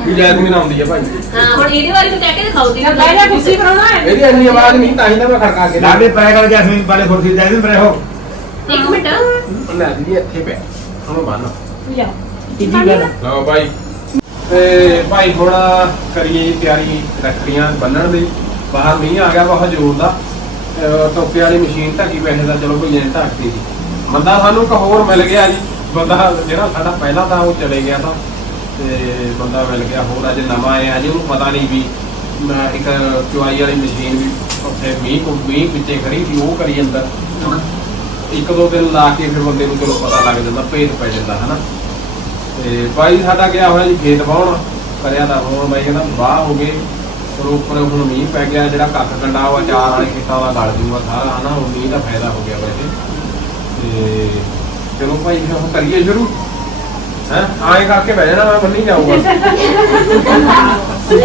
ਵੀ ਜੈਸਮੀਨ ਆਉਂਦੀ ਹੈ ਭਾਈ। ਹਾਂ ਹੁਣ ਇਹਦੇ ਬਾਰੇ ਨੂੰ ਕਹਿ ਕੇ ਦਿਖਾਓ ਦੀਦੀ ਲੈ ਜਾ ਕੁਰਸੀ ਬਣਾਉਣਾ ਹੈ। ਇਹਦੀ ਇੰਨੀ ਆਵਾਜ਼ ਨਹੀਂ ਤਾਂ ਹੀ ਤਾਂ ਮੈਂ ਖੜਕਾ ਕੇ ਲਾਡੇ ਪੈ ਕਰ ਜੈਸਮੀਨ ਵਾਲੇ ਕੁਰਸੀ ਦੇ ਦੇ ਪਰੇ ਹੋ। ਇੱਕ ਮਿੰਟ। ਲੈ ਦੀਦੀ ਇੱਥੇ ਪਿਆ ਹੁਣ ਬੰਨ ਲਿਆ ਲਓ ਭਾਈ ਤੇ ਭਾਈ ਹੁਣ ਕਰੀਏ ਜੀ ਤਿਆਰੀ ਰੱਖੜੀਆਂ ਬੰਨਣ ਦੀ। ਬਾਹਰ ਮੀਂਹ ਆ ਗਿਆ ਬਹੁਤ ਜ਼ੋਰ ਦਾ। ਟੋਪੇ ਵਾਲੀ ਮਸ਼ੀਨ ਢੱਕੀ ਬੈਠੇ ਦਾ, ਚਲੋ ਭਈਆ ਨੇ ਢੱਕਤੀ ਜੀ ਬੰਦਾ ਸਾਨੂੰ ਇੱਕ ਹੋਰ ਮਿਲ ਗਿਆ ਜੀ। ਬੰਦਾ ਜਿਹੜਾ ਸਾਡਾ ਪਹਿਲਾਂ ਤਾਂ ਉਹ ਚਲੇ ਗਿਆ ਤਾਂ। ਤੇ ਬੰਦਾ ਮਿਲ ਗਿਆ ਹੋਰ ਅਜੇ ਨਵਾਂ ਆਇਆ ਜੀ, ਉਹਨੂੰ ਪਤਾ ਨਹੀਂ ਵੀ ਇੱਕ ਚੁਆਈ ਵਾਲੀ ਮਸ਼ੀਨ ਵੀ ਉੱਥੇ ਮੀਂਹ ਕੋ ਮੀਂਹ ਪਿੱਛੇ ਖੜੀ ਸੀ, ਉਹ ਕਰੀ ਅੰਦਰ। ਇੱਕ ਦੋ ਦਿਨ ਲਾ ਕੇ ਫਿਰ ਬੰਦੇ ਨੂੰ ਚਲੋ ਪਤਾ ਲੱਗ ਜਾਂਦਾ ਭੇਦ ਪੈ ਜਾਂਦਾ, ਹਨਾ। ਤੇ ਬਾਈ ਸਾਡਾ ਗਿਆ ਹੋਇਆ ਜੀ ਖੇਤ ਵਾਹੁਣ ਕਰਿਆ ਤਾਂ ਹੁਣ ਬਾਈ ਕਹਿੰਦਾ ਵਾਹ ਹੋ ਗਏ। ਚਲੋ ਉੱਪਰ ਹੁਣ ਮੀਂਹ ਪੈ ਗਿਆ ਜਿਹੜਾ ਕੱਖ ਕੰਡਾ ਉਹ ਚਾਰ ਵਾਲੇ ਖੇਤਾਂ ਦਾ ਗਲ ਜੂਗਾ ਸਾਰਾ ਹਨਾ ਹੁਣ ਮੀਂਹ ਦਾ ਫਾਇਦਾ ਹੋ ਗਿਆ ਵੈਸੇ। ਤੇ ਚਲੋ ਭਾਈ ਫਿਰ ਹੁਣ ਕਰੀਏ ਸ਼ੁਰੂ। ਹੈ ਆਏ ਕਰਕੇ ਬਹਿ ਜਾਣਾ ਮੈਂ ਬੰਨੀ ਜਾਊਗਾ। ਤੇ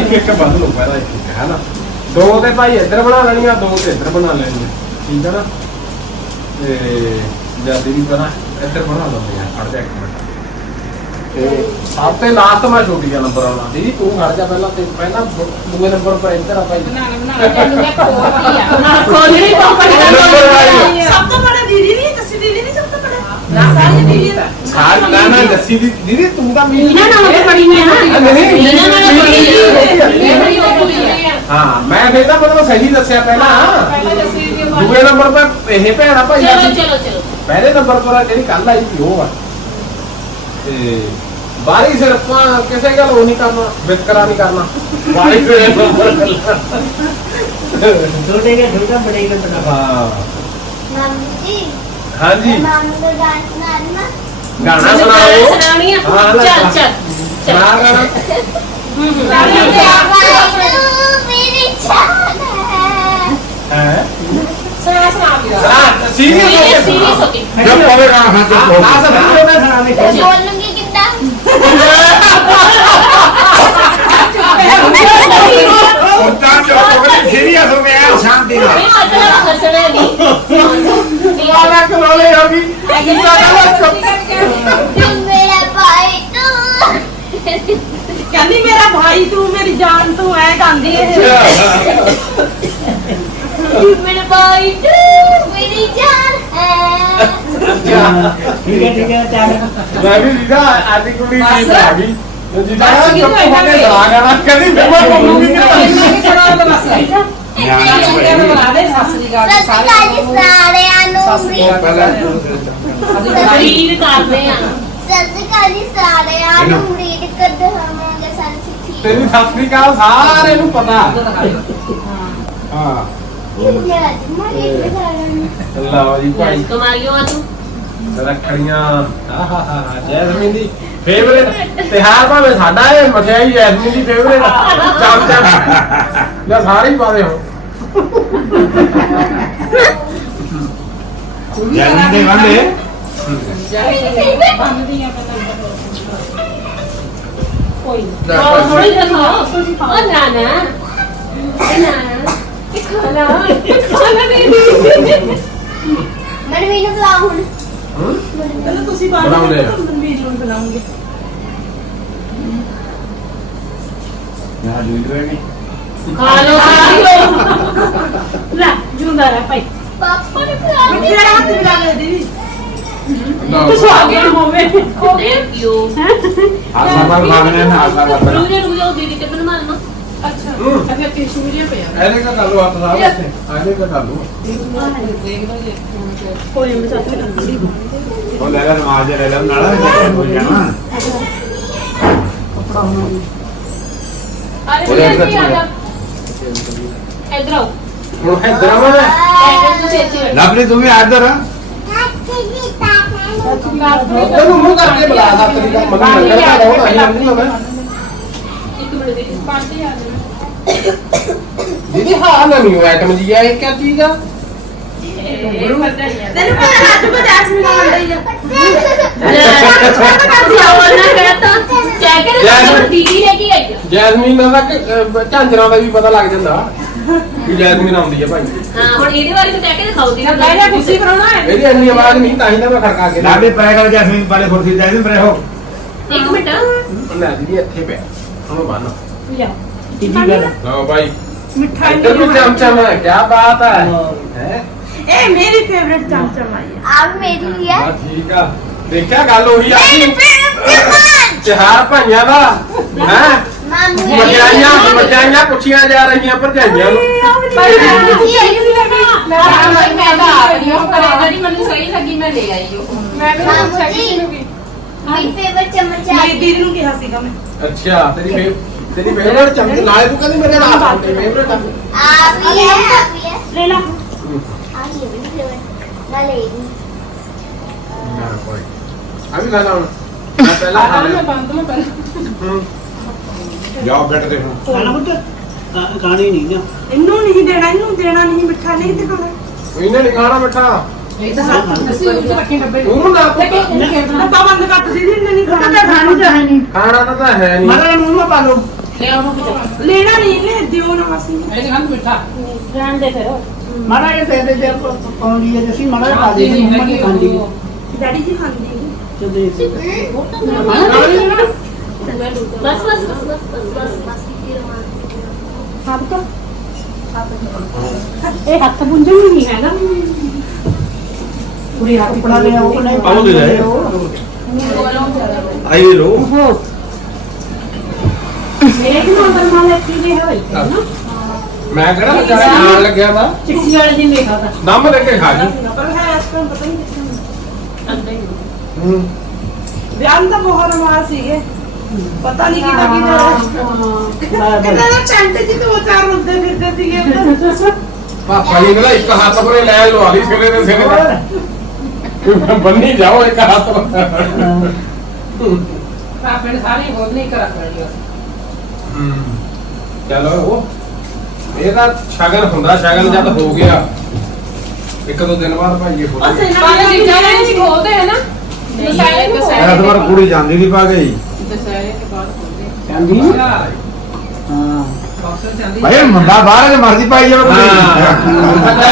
ਇੱਕ ਇੱਕ ਬੰਦ ਲਓ ਪਹਿਲਾਂ ਇੱਕ ਇੱਕ ਹੈ ਨਾ ਦੋ ਤੇ ਭਾਈ ਇੱਧਰ ਬਣਾ ਲੈਣੀਆਂ ਦੋ ਤੇ ਇੱਧਰ ਬਣਾ ਲੈਣੀਆਂ। ਠੀਕ ਹੈ ਨਾ? ਤੇ ਜਲਦੀ ਵੀ ਬਣਾ ਇੱਧਰ ਬਣਾ ਲਵਾਂਗੇ ਯਾਰ ਖੜ ਜਾ ਇੱਕ ਮਿੰਟ। ਤੇ ਸਭ ਤੇ ਲਾਸਟ ਮੈਂ ਛੋਟੀ ਜਿਹਾ ਨੰਬਰ ਆਉਣਾ ਦੀਦੀ ਤੂੰ ਖੜ ਜਾ ਪਹਿਲਾਂ ਤੇ ਪਹਿਲਾਂ ਦੂਏ ਨੰਬਰ ਪਰ ਇੱਧਰ ਆ ਭਾਈ ਬਣਾ ਬਣਾ ਸਭ ਤੋਂ ਬੜਾ ਦੀਦੀ ਨਹੀਂ ਤੁਸੀਂ ਦੀਦੀ ਨਹੀਂ ਸਭ ਤੋਂ ਬੜਾ? ਨਾ ਸਾਰੀ ਦੀਦੀ ਦਾ ਸਾਰ ਨਾ ਨਾ ਦੱਸੀ ਦੀ ਦੀਦੀ ਤੂੰ ਤਾਂ ਮੀਂਹ ਇਹਨਾਂ ਨਾਲ ਤਾਂ ਬੜੀ ਨਹੀਂ ਨਹੀਂ, ਹੈ ਨਹੀਂ, ਇਹਨਾਂ ਨਾਲ ਬੜੀ ਇਹ ਹੈ ਬੜੀ ਹੋਈ ਆ ਹਾਂ ਮੈਂ ਫਿਰ ਤਾਂ ਮਤਲਬ ਸਹੀ ਦੱਸਿਆ ਪਹਿਲਾਂ। ਪਹਿਲਾਂ ਦੱਸੀ ਕਿ ਦੂਏ ਨੰਬਰ ਪਰ ਇਹ ਭੈਣਾ ਭਾਈ। ਚਲੋ ਚਲੋ। ਪਹਿਲੇ ਨੰਬਰ ਪਰ ਜਿਹੜੀ ਕੱਲ ਆਈ ਸੀ ਉਹ ਆ। ਤੇ ਬਾਰੀ ਸਿਰ ਆਪਾਂ ਕਿਸੇ ਗੱਲ ਉਹ ਨਹੀਂ ਕਰਨਾ ਵਿਤਕਰਾ ਨਹੀਂ ਕਰਨਾ। ਬਾਰੀ ਸਿਰ ਨੰਬਰ ਛੋਟੇ ਕੇ ਛੋਟਾ ਬੜੇ ਕੇ ਬੜਾ ਹਾਂ। ਮੰਮੀ ਜੀ ਹਾਂਜੀ। ਮਾਮੂ ਦਾ ਡਾਂਸ ਨਾ ਨਾ ਗਾਣਾ ਸੁਣਾਓ। ਸੁਣਾਉਣੀ ਆ। ਹਾਂ, ਲੈ, ਚੱਲ ਲੈ। ਚੱਲ ਸੁਣਾ ਚੱਲ ਗਾਣਾ ਤੂੰ ਮੇਰੀ ਜਾਨ ਹੈ। ਹੋ? ਸੀਰੀਅਸ ਕੇ ਸੀਰੀਅਸ ਹੋ ਕੇ ਜਬ ਪਵੇਗਾ ਹਾਂ ਤੇ ਆ ਆ ਸਭ ਵੀਡੀਓ ਮੈਂ ਸੁਣਾਵੇ ਬੋਲੂੰਗੀ ਕਿੱਦਾਂ ਉੱਤਾਂ ਜੋ ਕੋਈ ਸੀਰੀਅਸ ਹੋ ਗਿਆ ਸ਼ਾਂਤੀ ਨਾਲ ਨਹੀਂ ਮਸਲਾ ਹੱਸਣਾ ਨਹੀਂ ਵਾਲਾ ਕਲੋਲੇ ਹੋ ਗਈ ਕਿੰਨਾ ਕਹਿੰਦਾ ਤੂੰ ਮੇਰਾ ਭਾਈ ਤੂੰ ਕਹਿੰਦੀ ਮੇਰਾ ਭਾਈ ਤੂੰ ਮੇਰੀ ਜਾਨ ਤੂੰ ਐ ਗਾਉਂਦੀ ਇਹ ਤੂੰ ਮੇਰਾ ਭਾਈ ਤੂੰ ਮੇਰੀ ਜਾਨ ਹੈ ਠੀਕ ਹੈ ਠੀਕ ਹੈ ਚੱਲ ਮੈਂ ਵੀ ਜਿਹਦਾ ਆਦੀ ਕੁੜੀ ਦੀ ਬਸ। ਆ ਗਈ ਜਿਹਦਾ ਬਸ ਚੁੱਪ ਕਿਉਂ ਹੋ ਕੇ ਇਹਦਾ ਗਾ ਗਾਣਾ ਕਦੀ ਮੈਂ ਬੋਲੂਗੀ ਇੰਨਾ ਨਹੀਂ ਸਤਿ ਸ੍ਰੀ ਅਕਾਲ ਜੀ ਸਾਰਿਆਂ ਨੂੰ ਵੀ- ਪਹਿਲਾਂ ਰੀਡ ਕਰਦੇ ਆ ਸਤਿ ਸ਼੍ਰੀ ਅਕਾਲ ਜੀ ਸਾਰਿਆਂ ਨੂੰ ਰੀਡ ਕਰਦੇ ਹੋਵਾਂਗੇ ਸੰਸਿੱਧੀ ਤੇਰੀ ਸਤਿ ਸ੍ਰੀ ਅਕਾਲ ਸਾਰੇ ਨੂੰ ਪਤਾ ਹਾਂ ਲਓ ਜੀ ਭਾਈ। ਰੱਖੜੀਆਂ। ਆਹਾਹਾ ਜੈਸਮੀਨ ਦੀ ਫੇਵਰੇਟ ਤਿਹਾਰ ਭਾਵੇਂ ਸਾਡਾ ਇਹ ਮਠਿਆਈ ਜੈਸਮੀਨ ਦੀ ਫੇਵਰੇਟ ਚੱਲ ਚੱਲ। ਜਾਂ ਸਾਰੇ ਹੀ ਪਾਦੇ ਹੋ ਜਨਮ ਦੇ ਵਾਂਦੇ ਕੋਈ ਥੋੜੀ ਥੋੜੀ ਦਿਖਾਓ ਉਹ ਨਾ ਨਾ ਨਾ। ਨਾ। ਖਾਣਾ ਖਾਣਾ ਦੇ ਦੇ ਮਨਵੀਰ ਨੂੰ ਬੁਲਾਓ ਹੁਣ। ਹੂੰ? ਪਹਿਲਾਂ ਤੁਸੀਂ ਬਣਾਉਂਦੇ ਆ। ਬਾਅਦ ਵਿੱਚ ਨੂੰ ਬਣਾਉਂਗੇ ਨਾ ਜੁੜ ਰਹੇ ਖਾ ਲੋ ਖਾ ਲੋ ਲੈ ਜੁੰਦਾ ਰਹਿ ਭਾਈ। ਪਾਪਾ ਨੇ ਬੁਲਾਓ ਮਿੱਟੀ ਦਾ ਹੱਥ ਮਿਲਾ ਲੈ ਦੀਦੀ ਕੁਛ ਆ ਗਿਆ ਹੋਵੇ। ਥੈਂਕ ਯੂ ਆਸਾ ਬਾਲ ਭਾਗਨੇ ਨਾ ਆਸਾ ਬਾਲ ਰੁਕ ਜਾ ਰੁਕ ਜਾ ਦੀਦੀ ਤੇ ਬਣਵਾ ਲਵਾਂ ਅੱਛਾ ਹੂੰ। ਅੱਛਾ ਟਿਸ਼ੂ ਵੀ ਪਿਆ ਐਨੇ ਕਾ ਕਰ ਲੋ ਹੱਥ ਸਾਹਿਬ ਇੱਥੇ ਐਨੇ ਕਾ ਕਰ ਲੋ ਕੋਈ ਮੈਂ ਸੱਚ ਕਰਦੀ ਉਹ ਲੈ ਲੈ ਨਮਾਜ਼ ਲੈ ਲੈ ਨਾਲ ਹੋ ਜਾਣਾ ਅਰੇ ਉਹਦੇ ਵੀਰੇ ਅੰਦਰ ਕੀ ਆ ਜਾ ਇਧਰ ਆਓ ਹੁਣ ਇੱਧਰ ਆਵਾਂ ਮੈਂ ਐਡਰ ਤੁਸੀਂ ਇੱਥੇ ਬੈਠੋ ਲਵਲੀ ਤੂੰ ਵੀ ਆਦਰ ਆ ਉੱਧਰ ਨੂੰ ਦਾ ਦਾ ਇੱਕ ਮਿੰਟ ਦੇ ਪਾਰਟੀ ਆ ਜਾਣਾ ਹਾਂ ਨਾ ਨਿਊ ਆਈਟਮ ਜੀ ਆ ਇਹ ਕੀ ਚੀਜ਼ ਆ। ਤੈਨੂੰ ਆ ਸਿਆਵਲ ਨਾ ਕਹਤਾ ਚੈੱਕ ਕਰ ਜੈਸਮੀਨ। ਦੀਦੀ ਦਾ ਤਾਂ ਝਾਂਜਰਾਂ ਦਾ ਵੀ ਪਤਾ ਲੱਗ ਜਾਂਦਾ। ਕਿ ਜੈਸਮੀਨ ਆਉਂਦੀ ਹੈ ਭਾਈ। ਹਾਂ ਹੁਣ ਇਹਦੇ ਬਾਰੇ ਤਾਂ ਕਹਿ ਕੇ ਦਿਖਾਓ ਦੀਦੀ। ਲੈ ਜਾ ਕੁਰਸੀ ਕਰਾਉਣਾ ਹੈ। ਇਹਦੀ ਇੰਨੀ ਆਵਾਜ਼ ਨਹੀਂ ਤਾਂ ਹੀ ਤਾਂ ਮੈਂ ਖੜਕਾ ਕੇ ਲਾਵੇ ਪੈ ਕਰ ਜੈਸਮੀਨ ਵਾਲੇ ਕੁਰਸੀ ਤੇ ਇਹਨੂੰ ਰਹੋ ਇੱਕ ਮਿੰਟ। ਲੈ ਦੀਦੀ ਇੱਥੇ ਪਿਆ ਉਹਨੂੰ ਬੰਨ। ਲਿਆ। ਲਓ ਭਾਈ ਮਿਠਾਈ ਇੱਧਰ ਵੀ ਚਮਚਮ ਹੈ ਕੀ ਬਾਤ ਹੈ। ਹੈ? ਇਹ ਮੇਰੀ ਫੇਵਰਿਟ ਚਮਚਮ ਆਈ ਹੈ। ਆ ਮੇਰੀ ਲਈ ਹੈ। ਹਾਂ ਠੀਕ ਆ। ਦੇਖਿਆ ਗੱਲ ਉਹੀ ਆ ਮੇਰੀ ਗਈ favorite ਚਾਰ ਭਾਈਆਂ ਦਾ। ਹੈ? ਮਾਮੂ ਮਠਿਆਈਆਂ ਮਠਿਆਈਆਂ ਪੁੱਛੀਆਂ ਜਾ ਰਹੀਆਂ ਭਰਜਾਈਆਂ ਨੂੰ। ਪਰ ਮੈਂ ਮੈਂ ਮੈਂ ਤਾਂ ਆ ਰਹੀ ਹਾਂ ਪਰ ਜਿਹੜੀ ਮੈਨੂੰ ਸਹੀ ਲੱਗੀ ਮੈਂ ਲੈ ਆਈ ਉਹ। ਮੈਂ ਵੀ ਮਾਮੂ ਪੁੱਛਿਆ ਜੀ। ਕਿਸੇ ਨੂੰ ਵੀ ਮੇਰੀ ਫੇਵਰਟ ਚਮਚ ਆ ਮੈਂ ਦੀਦੀ ਨੂੰ ਕਿਹਾ ਸੀਗਾ ਮੈਂ। ਅੱਛਾ ਤੇਰੀ ਫੇਵ ਤੇਰੀ ਫੇਵਰਟ ਚਮਚ ਨਾਲੇ ਤੂੰ ਕਹਿੰਦੀ ਮੇਰੇ ਨਾਲ ਤੁਹਾਡੀ ਫੇਵਰਟ ਆ ਆ ਵੀ ਹੈ। ਆ ਵੀ ਹੈ। ਲੈ ਲਾ। ਆ ਹੀ ਵੀ ਫੇਵਰਟ ਨਾ ਲੈ ਲਈ ਨਾ ਕੋਈ ਆ ਵੀ ਲੈ ਲਾ ਹੁਣ। ਮੈਂ ਪਹਿਲਾਂ ਖਾ ਆ ਮੈਂ ਲਿਆ ਬੰਦ ਮੈਂ ਪਹਿਲਾਂ। ਹੂੰ। ਜਾਓ ਬੈਠ ਦੇ ਹੁਣ। ਖਾਣਾ ਖਾ- ਖਾਣੀ ਨਹੀਂ ਨਾ। ਇਹਨੂੰ ਨਹੀਂ ਦੇਣਾ ਇਹਨੂੰ ਦੇਣਾ ਨਹੀਂ ਮਿੱਠਾ ਨਹੀਂ ਦਿਖਾਣਾ ਇਹਨੇ ਨਹੀਂ ਖਾਣਾ ਮਿੱਠਾ। ਇਹ ਤਾਂ ਅਸੀਂ ਉੱਥੇ ਰੱਖੇ ਡੱਬੇ ਤੂੰ ਨਾ ਪੁੱਤ ਡੱਬਾ ਬੰਦ ਕਰ ਤੁਸੀਂ ਇਹਨੇ ਨਹੀਂ ਖਾਣਾ ਤਾਂ ਖਾਣੀ ਚਾਹੀਦੀ ਖਾਣਾ ਤਾਂ ਤਾਂ ਹੈ ਨਹੀਂ ਮਾਰਾ ਮੂੰਹ ਮਾ ਪਾ ਲਓ ਲੈਣਾ ਨਹੀਂ ਲੈ ਦਿਓ ਨਾ ਅਸੀਂ ਇਹ ਜਗ੍ਹਾ ਮਿੱਠਾ ਰਹਿਣ ਦੇ ਫਿਰ ਮਾਰਾ ਇਹ ਤੇ ਦੇ ਦੇ ਪਾਉਂਦੀ ਹੈ ਜਸੀਂ ਮਾਰਾ ਪਾ ਦੇ ਮੂੰਹ ਮਾ ਖਾਂਦੀ ਡੈਡੀ ਜੀ ਖਾਂਦੀ ਹੈ ਤੇ ਦੇ ਦੇ ਬਸ ਬਸ ਬਸ ਬਸ ਬਸ ਬਸ ਹਾਂ ਤਾਂ ਇਹ ਹੱਥ ਪੁੰਜਣ ਨਹੀਂ ਹੈਗਾ। ਪੂਰੀ ਹੱਥ ਕੱਪੜਾ ਲੈ ਆਓ ਨਹੀਂ ਆਓ ਦੇ ਦੇ। ਆਈ ਲੋ ਮੇਰੇ ਕਿ ਨੰਬਰ ਮਾਲ ਲੱਗੀ ਦੇ ਹੋਈ ਨਾ। ਮੈਂ ਕਿਹੜਾ ਵਿਚਾਰਾ ਖਾਣ ਲੱਗਿਆ ਵਾ। ਚਿੱਠੀ ਵਾਲੇ ਦਿਨ ਦੇਖਾ ਤਾਂ। ਦਮ ਲੈ ਕੇ ਖਾ ਜੀ। ਪਰ ਹੈ ਇਸ ਤੋਂ ਪਤਾ ਨਹੀਂ ਕਿੱਥੇ ਹੂੰ ਵਿਆਹ ਨੂੰ ਤਾਂ ਬਹੁਤ ਰਵਾਜ ਸੀਗੇ। ਪਤਾ ਨਹੀਂ ਕਿਹਦਾ ਕਿਹਦਾ ਕਿਹਦਾ ਦਾ ਚੰਟ ਜੀ ਦੋ ਚਾਰ ਹੁੰਦੇ ਫਿਰਦੇ ਸੀਗੇ। ਪਾਪਾ ਜੀ ਕਹਿੰਦਾ ਇੱਕ ਹੱਥ ਪਰੇ ਲੈ ਲਵਾ ਲਈ ਸਿਰੇ ਦੇ ਸਿਰੇ ਤੇ। ਬੰਨੀ ਜਾਓ ਇੱਕ ਹੱਥ ਆਪਣੇ ਸਾਰੇ ਹੋਰ ਨਹੀਂ ਕਰਾ ਕਰੀ ਹੂੰ। ਚਲੋ ਇਹ ਤਾਂ ਸ਼ਗਨ ਹੁੰਦਾ ਸ਼ਗਨ ਜਦ ਹੋ ਗਿਆ। ਇੱਕ ਦੋ ਦਿਨ ਬਾਅਦ ਭਾਈ ਇਹ ਹੋ ਉਹ ਸੇਨਾ ਪਾਲੇ ਦੀ ਜਾਣੇ ਵਿੱਚ ਖੋਲਦੇ ਹੈ ਨਾ। ਦਸਹਿਰੇ ਦਸਹਿਰੇ ਵਾਰ ਕੁੜੀ ਜਾਂਦੀ ਨਹੀਂ ਪਾ ਗਈ ਦਸਹਿਰੇ ਕੇ ਬਾਅਦ ਖੋਲਦੇ ਅੱਛਾ ਹਾਂ। ਬਾਕਸ ਜਾਂਦੀ। ਭਾਈ ਮੁੰਡਾ ਬਾਹਰ ਦੇ ਮਰਜ਼ੀ ਪਾਈ ਜਾਵੇ ਹਾਂ।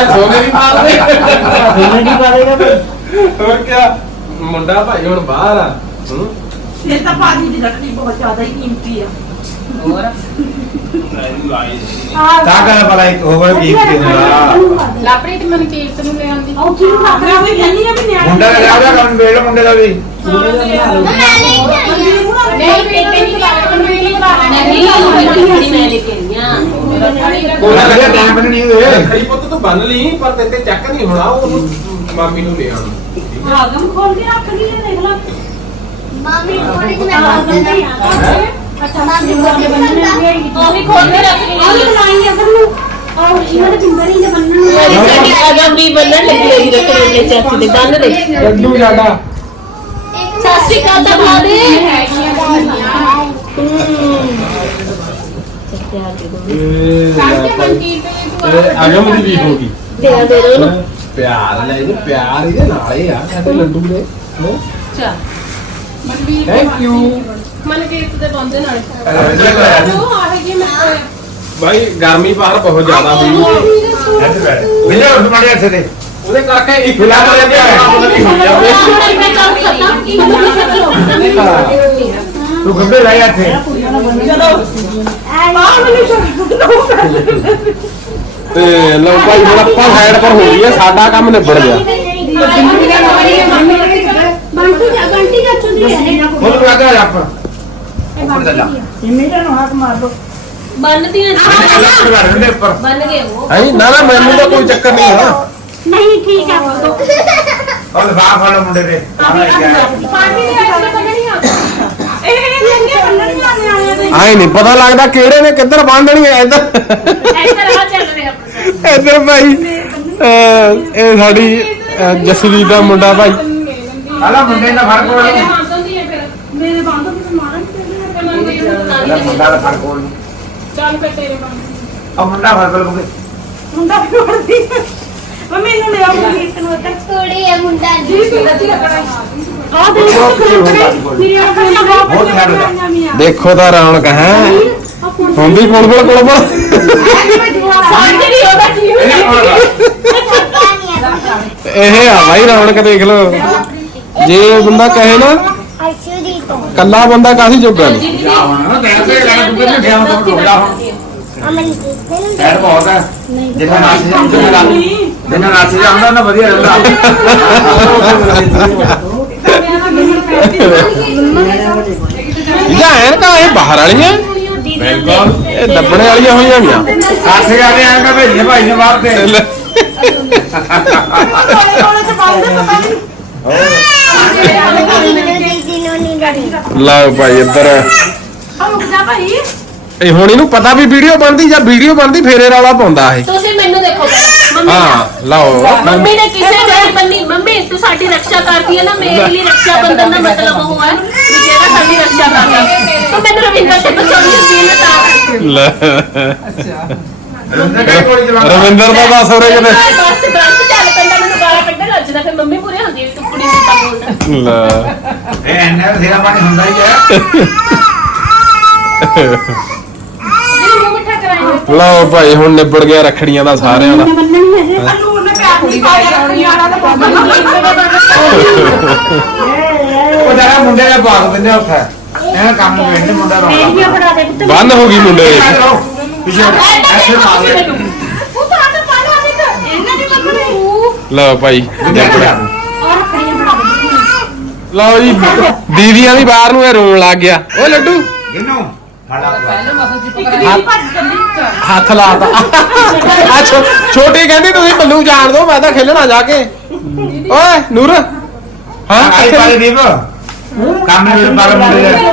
ਸੋਨੇ ਵੀ ਮਾਰਦੇ ਸੋਨੇ ਦੀ ਪਾ ਦੇਗਾ ਭਾਈ ਹੋਰ ਕੀ ਮੁੰਡਾ ਭਾਈ ਹੁਣ ਬਾਹਰ ਆ। ਹੂੰ? ਇਹ ਤਾਂ ਬਾਜੀ ਦੀ ਰੱਖੜੀ ਬਹੁਤ ਜ਼ਿਆਦਾ ਹੀ ਕੀਮਤੀ ਆ। ਹੋਰ? ਤਾਂ ਕਰ ਭਲਾ ਇੱਕ ਹੋਵੇ ਕੀ ਹੁੰਦਾ ਲਾਪਰੀ ਤੇ ਮਨ ਕੀਰਤ ਨੂੰ ਲੈ ਆਂਦੀ ਉਹ ਕੀ ਖਾਣਾ ਹੋਈ ਕਹਿੰਦੀ ਆ ਵੀ ਨਿਆਣੇ ਮੁੰਡਾ ਦਾ ਵਿਆਹ ਦਾ ਕੰਮ ਵੇੜ ਮੁੰਡੇ ਦਾ ਵੀ। ਦਾ ਮੈਂ ਨਹੀਂ ਖਾਣੀ ਨਹੀਂ ਪੇਟੇ ਨਹੀਂ ਲਾਇਆ ਨਹੀਂ ਨਹੀਂ ਨਹੀਂ ਮੈਂ ਲੈ ਕੇ ਆਈਆਂ ਕੋਲਾ ਲੱਗਿਆ ਟਾਈਮ ਨਹੀਂ ਹੋਏ ਖਰੀ ਪੁੱਤ ਤੂੰ ਬੰਨ ਲਈ ਪਰ ਤੇ ਤੇ ਚੱਕ ਨਹੀਂ ਹੋਣਾ ਉਹ। ਮਾਮੀ ਨੂੰ ਲੈ ਆਉਣਾ ਆਗਮ ਖੋਲ ਕੇ ਰੱਖ ਲਈ ਇਹ ਦੇਖ ਲਾ। ਮਾਮੀ ਥੋੜੀ ਜਿਹੀ ਮੈਂ ਬੰਦ ਕਰਦਾ ਅੱਛਾ ਮਾਮੀ ਕੋਲ ਬੰਨਣੇ ਉਹ ਵੀ ਖੋਲ ਕੇ ਰੱਖ ਆਹ ਲਈ ਲਾਈ ਆ ਨੂੰ। ਔਰ ਇਹਨਾਂ ਦੇ ਪਿੰਦਰ ਹੀ ਬੰਨਣ ਨੂੰ ਸਾਡੀ ਆਗਮ ਵੀ ਬੰਨਣ ਲੱਗੀ ਹੋਈ ਰੱਖ ਲੈ ਚਾਚੀ ਦੇ ਬੰਨ ਦੇ ਲੱਡੂ ਜ਼ਿਆਦਾ। ਸਤਿ ਸ਼੍ਰੀ ਅਕਾਲ ਤਾਂ ਬੁਲਾ ਦੇ। ਨੇ ਤੂੰ ਅਗਮ ਦੀ ਵੀ ਦੇ ਦੇ ਦੋ ਪਿਆਰ ਲੈ ਇਹਦੇ ਪਿਆਰ ਇਹਦੇ ਨਾਲ ਹੀ ਆ। ਸਾਡੇ ਲੱਡੂ ਦੇ ਚਾ ਮਨਵੀਰ ਥੈਂਕ ਯੂ ਮਨ ਕੀਰਤ ਦੇ ਬੰਦੇ ਨਾਲ। ਭਾਈ ਉਹ ਆ ਗਈ ਮੈਂ ਗਰਮੀ ਬਾਹਰ ਬਹੁਤ ਜ਼ਿਆਦਾ ਹੋਈ ਇੱਥੇ ਬੈਠ। ਮਿਲੇ ਉਸ ਮਾੜੇ ਇੱਥੇ ਦੇ। ਉਹਦੇ ਕਰਕੇ ਇੱਕ ਦੇ ਹੋਈ ਜਾਂਦੇ ਹੁਣ ਮੈਂ ਕੰਮ ਕਰਦਾ ਕੀ ਤੂੰ ਗੱਬੇ ਰਹਿ ਇੱਥੇ। ਆਹ ਮੈਨੂੰ ਛੱਡ ਦੋ ਤੇ ਲਓ ਭਾਈ ਹੁਣ ਆਪਾਂ ਸਾਈਡ ਪਰ ਹੋ ਗਈ ਹੈ ਸਾਡਾ ਕੰਮ ਨਿਬੜ ਗਿਆ। ਕਾਹਦਾ ਜਾ ਪਰ ਉੱਪਰ ਦੋ ਬੰਨਦੀਆਂ ਉੱਪਰ ਦੇ ਉੱਪਰ। ਬੰਨ ਗਏ ਉਹ। ਹੈ? ਨਾ ਨਾ ਮੈਨੂੰ ਤਾਂ ਕੋਈ ਚੱਕਰ ਨਹੀਂ ਆ ਨਹੀਂ ਠੀਕ ਹੈ ਉਹ ਉਹ ਲਫਾਫ ਫੜ ਲਓ ਮੁੰਡੇ ਦੇ। ਆਹ ਲੈ ਕੇ ਆਇਆ। ਆਏ ਨਹੀਂ ਪਤਾ ਲੱਗਦਾ ਕਿਹੜੇ ਨੇ ਕਿੱਧਰ ਬੰਨਣੀ ਐ ਇੱਧਰ। ਇੱਧਰ ਆ ਚੱਲ ਰਿਹਾ ਪ੍ਰੋਸੈਸ ਇੱਧਰ ਭਾਈ ਅਹ, ਇਹ ਸਾਡੀ ਅਹ, ਜਸਵੀਰ ਦਾ ਮੁੰਡਾ ਭਾਈ। ਆਹ ਲੈ ਮੁੰਡੇ ਦਾ ਹੁੰਦੀ ਹੈ ਮੇਰੇ ਬੰਦ ਹੁੰਦੀ ਤੇ ਮਾਰਨ ਤੇ ਆਹ ਲੈ ਮੁੰਡਾ ਦਾ ਫੜ ਕੋਲ ਚੱਲ ਫੇ ਤੇਰੇ ਬੰਦ ਆ ਮੁੰਡਾ ਫੜ ਕੋਲ ਮੁੰਡੇ ਮੁੰਡਾ ਵੀ ਉੜਦੀ ਮੰਮੀ ਨੂੰ ਲਿਆ ਮੁੰਡੀ ਇੱਕ ਨੂੰ ਉੱਤੇ ਕੁੜੀ ਹੈ ਮੁੰਡਾ ਜੀ ਆ ਦੇ ਬਹੁਤ ਖੁਸ਼ ਹੁੰਦਾ ਸੀ ਕੋਲ। ਮੇਰੀ ਫੋਨ ਬਹੁਤ ਬਹੁਤ ਖਿਆਲ ਰੱਖਦਾ। ਦੇਖੋ ਤਾਂ ਰੌਣਕ ਹੈ। ਹੁੰਦੀ ਕੁਲਬਲ ਕੁਲਬਲ ਇਹ ਆ ਭਾਈ ਰੌਣਕ ਦੇਖ ਲਓ। ਜੇ ਬੰਦਾ ਕਹੇ ਨਾ, ਕੱਲਾ ਬੰਦਾ ਕਾਹਦੀ ਜੋਗਾ ਨਹੀਂ ਜਾ ਹੁਣ ਬਹੁਤ ਹੈ ਜਿੰਨਾ ਨਾਚ ਜਾਂਦਾ ਜਿੰਨਾ ਨਾਚ ਜਾਂਦਾ ਨਾ? ਵਧੀਆ ਰਹਿੰਦਾ ਜਾਂ ਐਨਕਾਂ ਇਹ ਬਾਹਰ ਵਾਲੀਆਂ? ਬਿਲਕੁਲ। ਇਹ ਦੱਬਣੇ ਵਾਲੀਆਂ ਹੋਈਆਂ ਵੀਆਂ ਸਾਥੇ ਜਾਂਦੇ ਆਂ ਕਿ ਭੇਜੇ ਭਾਈ ਨੇ ਬਾਹਰ ਤੇ। ਲੈ, ਦੀਦੀ ਨੂੰ ਨਹੀਂ ਗੜੀ ਲਓ ਭਾਈ ਇੱਧਰ। ਇਹ ਹੁਣ ਇਹਨੂੰ ਪਤਾ ਵੀ ਵੀਡੀਓ ਬਣਦੀ ਜਾਂ ਵੀਡੀਓ ਬਣਦੀ ਫੇਰੇ ਰੌਲਾ ਪਾਉਂਦਾ ਇਹ। ਤੁਸੀਂ ਮੈਨੂੰ ਦੇਖੋ ਹਾਂ। ਲਓ। ਮੰਮੀ ਨੇ ਕਿਸੇ ਨਹੀਂ ਬੰਨੀ ਮੰਮੀ ਤੂੰ ਸਾਡੀ ਰੱਖਿਆ ਕਰਦੀ ਹੈ ਨਾ ਮੇਰੇ ਲਈ ਰੱਖਿਆ ਬੰਧਨ ਦਾ ਮਤਲਬ ਉਹ ਹੈ ਵੀ ਜਿਹੜਾ ਸਾਡੀ ਰੱਖਿਆ ਕਰਦਾ। ਤੂੰ ਮੈਨੂੰ ਰਵਿੰਦਰ ਤੇ ਬਚਾਉਣੀ ਹੈ ਨਾ ਲੈ। ਗੋਲੀ ਚਲਾਉਂਦਾ? ਰਵਿੰਦਰ ਦਾ ਦੱਸ ਉਰੇ ਕਿਤੇ। ਬਸ ਬਸ ਚੱਲ ਪੈਂਦਾ ਮੈਨੂੰ ਗਾਲਾਂ ਕੱਢਣ ਲੱਗ ਜਾਂਦਾ ਫਿਰ ਮੰਮੀ ਪੂਰੇ ਹੁੰਦੀ ਹੈ ਤੂੰ ਕੁੜੀ ਨੂੰ ਤਾਂ ਬੋਲਦਾ ਲੈ। ਇਹ ਐਨੇ ਬਥੇਰਾ ਪਾਣੀ ਹੁੰਦਾ ਹੀ ਹੈ। ਲਓ ਭਾਈ ਹੁਣ ਨਿਬੜ ਗਿਆ ਰੱਖੜੀਆਂ ਦਾ ਸਾਰਿਆਂ ਦਾ। ਉਹ ਜਰਾ ਮੁੰਡੇ ਬਾਗ ਦਿੰਦੇ ਉੱਥੇ। ਇਹ ਕੰਮ ਮੁੰਡਾ ਰੋਣਾ ਬੰਦ ਹੋ ਗਈ ਮੁੰਡੇ ਦੀ। ਪਿੱਛੇ ਐਸੇ ਮਾਰ ਇਹਨਾਂ ਲਓ ਭਾਈ ਲਓ ਜੀ ਦੀਦੀਆਂ ਦੀ ਬਾਹਰ ਨੂੰ ਇਹ ਰੋਣ ਲੱਗ ਗਿਆ। ਓ ਲੱਡੂ। ਇੱਕ ਦੀ ਭੱਜ ਹੱਥ ਲਾਤਾ ਆ ਛੋਟੀ ਕਹਿੰਦੀ ਤੁਸੀਂ ਬੱਲੂ ਜਾਣ ਦਿਓ ਮੈਂ ਤਾਂ ਖੇਲਣਾ ਜਾ ਕੇ। ਓਏ ਨੂਰ। ਹਾਂ? ਆਈ ਪਾਈ ਦੀਪ। ਕੰਮ ਨੇ ਬਾਗ ਮੁੰਡੇ ਦੇ। ਦੇ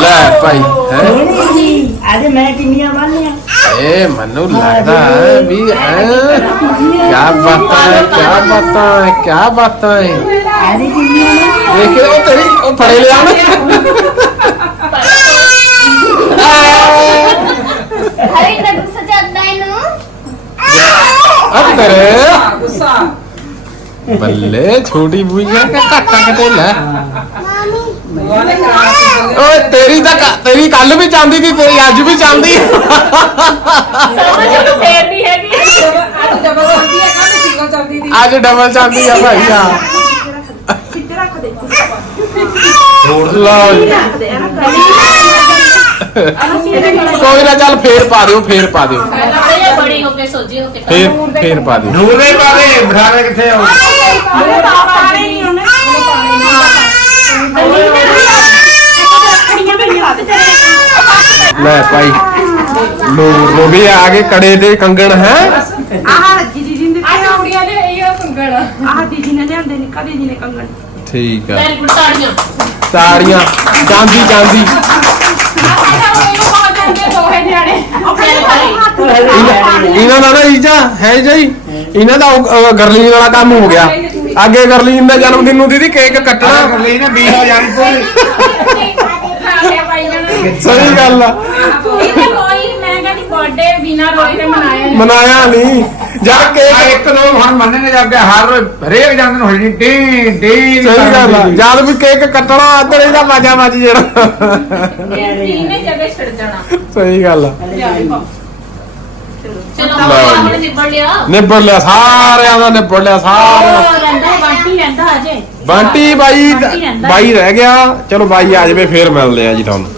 ਲੈ ਭਾਈ ਹੈ? ਅੱਜ ਮੈਂ ਕਿੰਨੀਆਂ ਬੰਨੀਆਂ ਇਹ ਮੈਨੂੰ ਲੱਗਦਾ ਵੀ ਹੈ? ਕਿਆ ਬਾਤਾਂ ਹੈ ਕਿਆ ਬਾਤਾਂ ਹੈ ਕਿਆ ਬਾਤਾਂ ਹੈ? ਅੱਜ ਕਿੰਨੀਆਂ ਬੰਨੀਆਂ ਦੇਖ ਉਹ ਤੇਰੀ ਉਹ ਫੜੇ ਲਿਆ ਹਰੇ ਤਾਂ ਗੁੱਸਾ ਚੱਲਦਾ ਇਹਨੂੰ ਅਬ ਤੇਰੇ ਗੁੱਸਾ ਬੱਲੇ ਛੋਟੀ ਬੂਈ ਹੈ ਕਿ ਘਾਟਾ ਕਿਤੇ ਲੈ ਮਾਮੀ ਵਾਲੇ ਕਰਾ ਓਏ ਤੇਰੀ ਤਾਂ ਕ- ਤੇਰੀ ਕੱਲ ਵੀ ਚਾਂਦੀ ਸੀ ਤੇਰੀ ਅੱਜ ਵੀ ਚਾਂਦੀ ਸਮਝ ਉਹਨੂੰ ਫੇਰ ਨਹੀਂ ਹੈਗੀ ਅੱਜ ਡਬਲ ਹੁੰਦੀ ਹੈ ਕੱਲ ਸਿੰਗਲ ਚੱਲਦੀ ਦੀ ਅੱਜ ਡਬਲ ਚਾਂਦੀ ਆ ਭਾਈ ਆ ਕਿੱਥੇ ਰੱਖ ਦੇ ਕੋਈ ਨਾ ਚੱਲ ਫੇਰ ਪਾ ਦਿਓ ਫੇਰ ਪਾ ਦਿਓ। ਇਹ ਬੜੀ ਹੋ ਕੇ ਸੋਝੀ ਹੋ ਕੇ ਫੇਰ ਫੇਰ ਪਾ ਦਿਓ। ਨੂਰ ਦੇ ਬਾਰੇ ਬਿਠਾਣੇ ਕਿੱਥੇ ਚਲੇ ਲੈ ਭਾਈ ਨੂਰ ਨੂੰ ਵੀ ਆ ਗਏ ਕੜੇ ਦੇ ਕੰਗਣ ਹੈ? ਆਹ ਰੱਜੀ ਜੀ ਜਿੰਦੇ ਤੇ ਕੁੜੀਆਂ ਨੇ ਇਹ ਕੰਗਣ। ਆਹ ਦੀਦੀ ਨੇ ਲਿਆਂਦੇ ਨਿੱਕਾ ਦੀਦੀ ਨੇ ਕੰਗਣ। ਠੀਕ ਆ। ਵੈਰੀ ਗੁੱਡ ਤਾੜੀਆਂ। ਤਾੜੀਆਂ ਚਾਂਦੀ ਚਾਂਦੀ ਇਹਨਾਂ- ਇਹਨਾਂ ਦਾ ਨਾ ਈਜਾ ਹੈ ਜੀ। ਇਹਨਾਂ ਦਾ ਉਹ, ਅਹ, ਗਰਲੀਨ ਵਾਲਾ ਕੰਮ ਹੋ ਗਿਆ। ਅੱਗੇ ਗਰਲੀਨ ਦਾ ਜਨਮ ਦਿਨ ਨੂੰ ਦੀਦੀ ਕੇਕ ਕੱਟਣਾ। ਲਈ ਨਾ 20 ਹੋ ਜਾਣੀ ਪੂਰੀ। ਸਹੀ ਗੱਲ ਆ। ਮਨਾਇਆ ਨਹੀਂ ਜਦ ਆ ਕੇਕ ਇੱਕ ਦੋ ਹੁਣ ਮੰਨਣੇ ਜਾ ਕੇ ਹਰ ਹਰੇਕ ਜਾਂਦੇ ਨੂੰ ਹੋਣੀ ਟੀ ਟੀ ਸਹੀ ਗੱਲ ਆ। ਜਦ ਵੀ ਕੇਕ ਕੱਟਣਾ ਅੱਧਰ ਇਹਦਾ ਵਾਜਾ ਵੱਜ ਜਿਹੜਾ। ਸਹੀ ਗੱਲ ਆ। ਚਲੋ ਲਓ ਜੀ। ਆਪਣੇ ਨਿਬੜ ਲਿਆ। ਨਿਬੜ ਲਿਆ ਸਾਰਿਆਂ ਦਾ ਨਿਬੜ ਲਿਆ ਸਾਰਿਆਂ ਦਾ। ਬੰਟੀ ਬਾਈ ਬਾਈ ਰਹਿ ਗਿਆ। ਚਲੋ ਬਾਈ ਆ ਜਾਵੇ ਫੇਰ ਮਿਲਦੇ ਆ ਜੀ ਤੁਹਾਨੂੰ।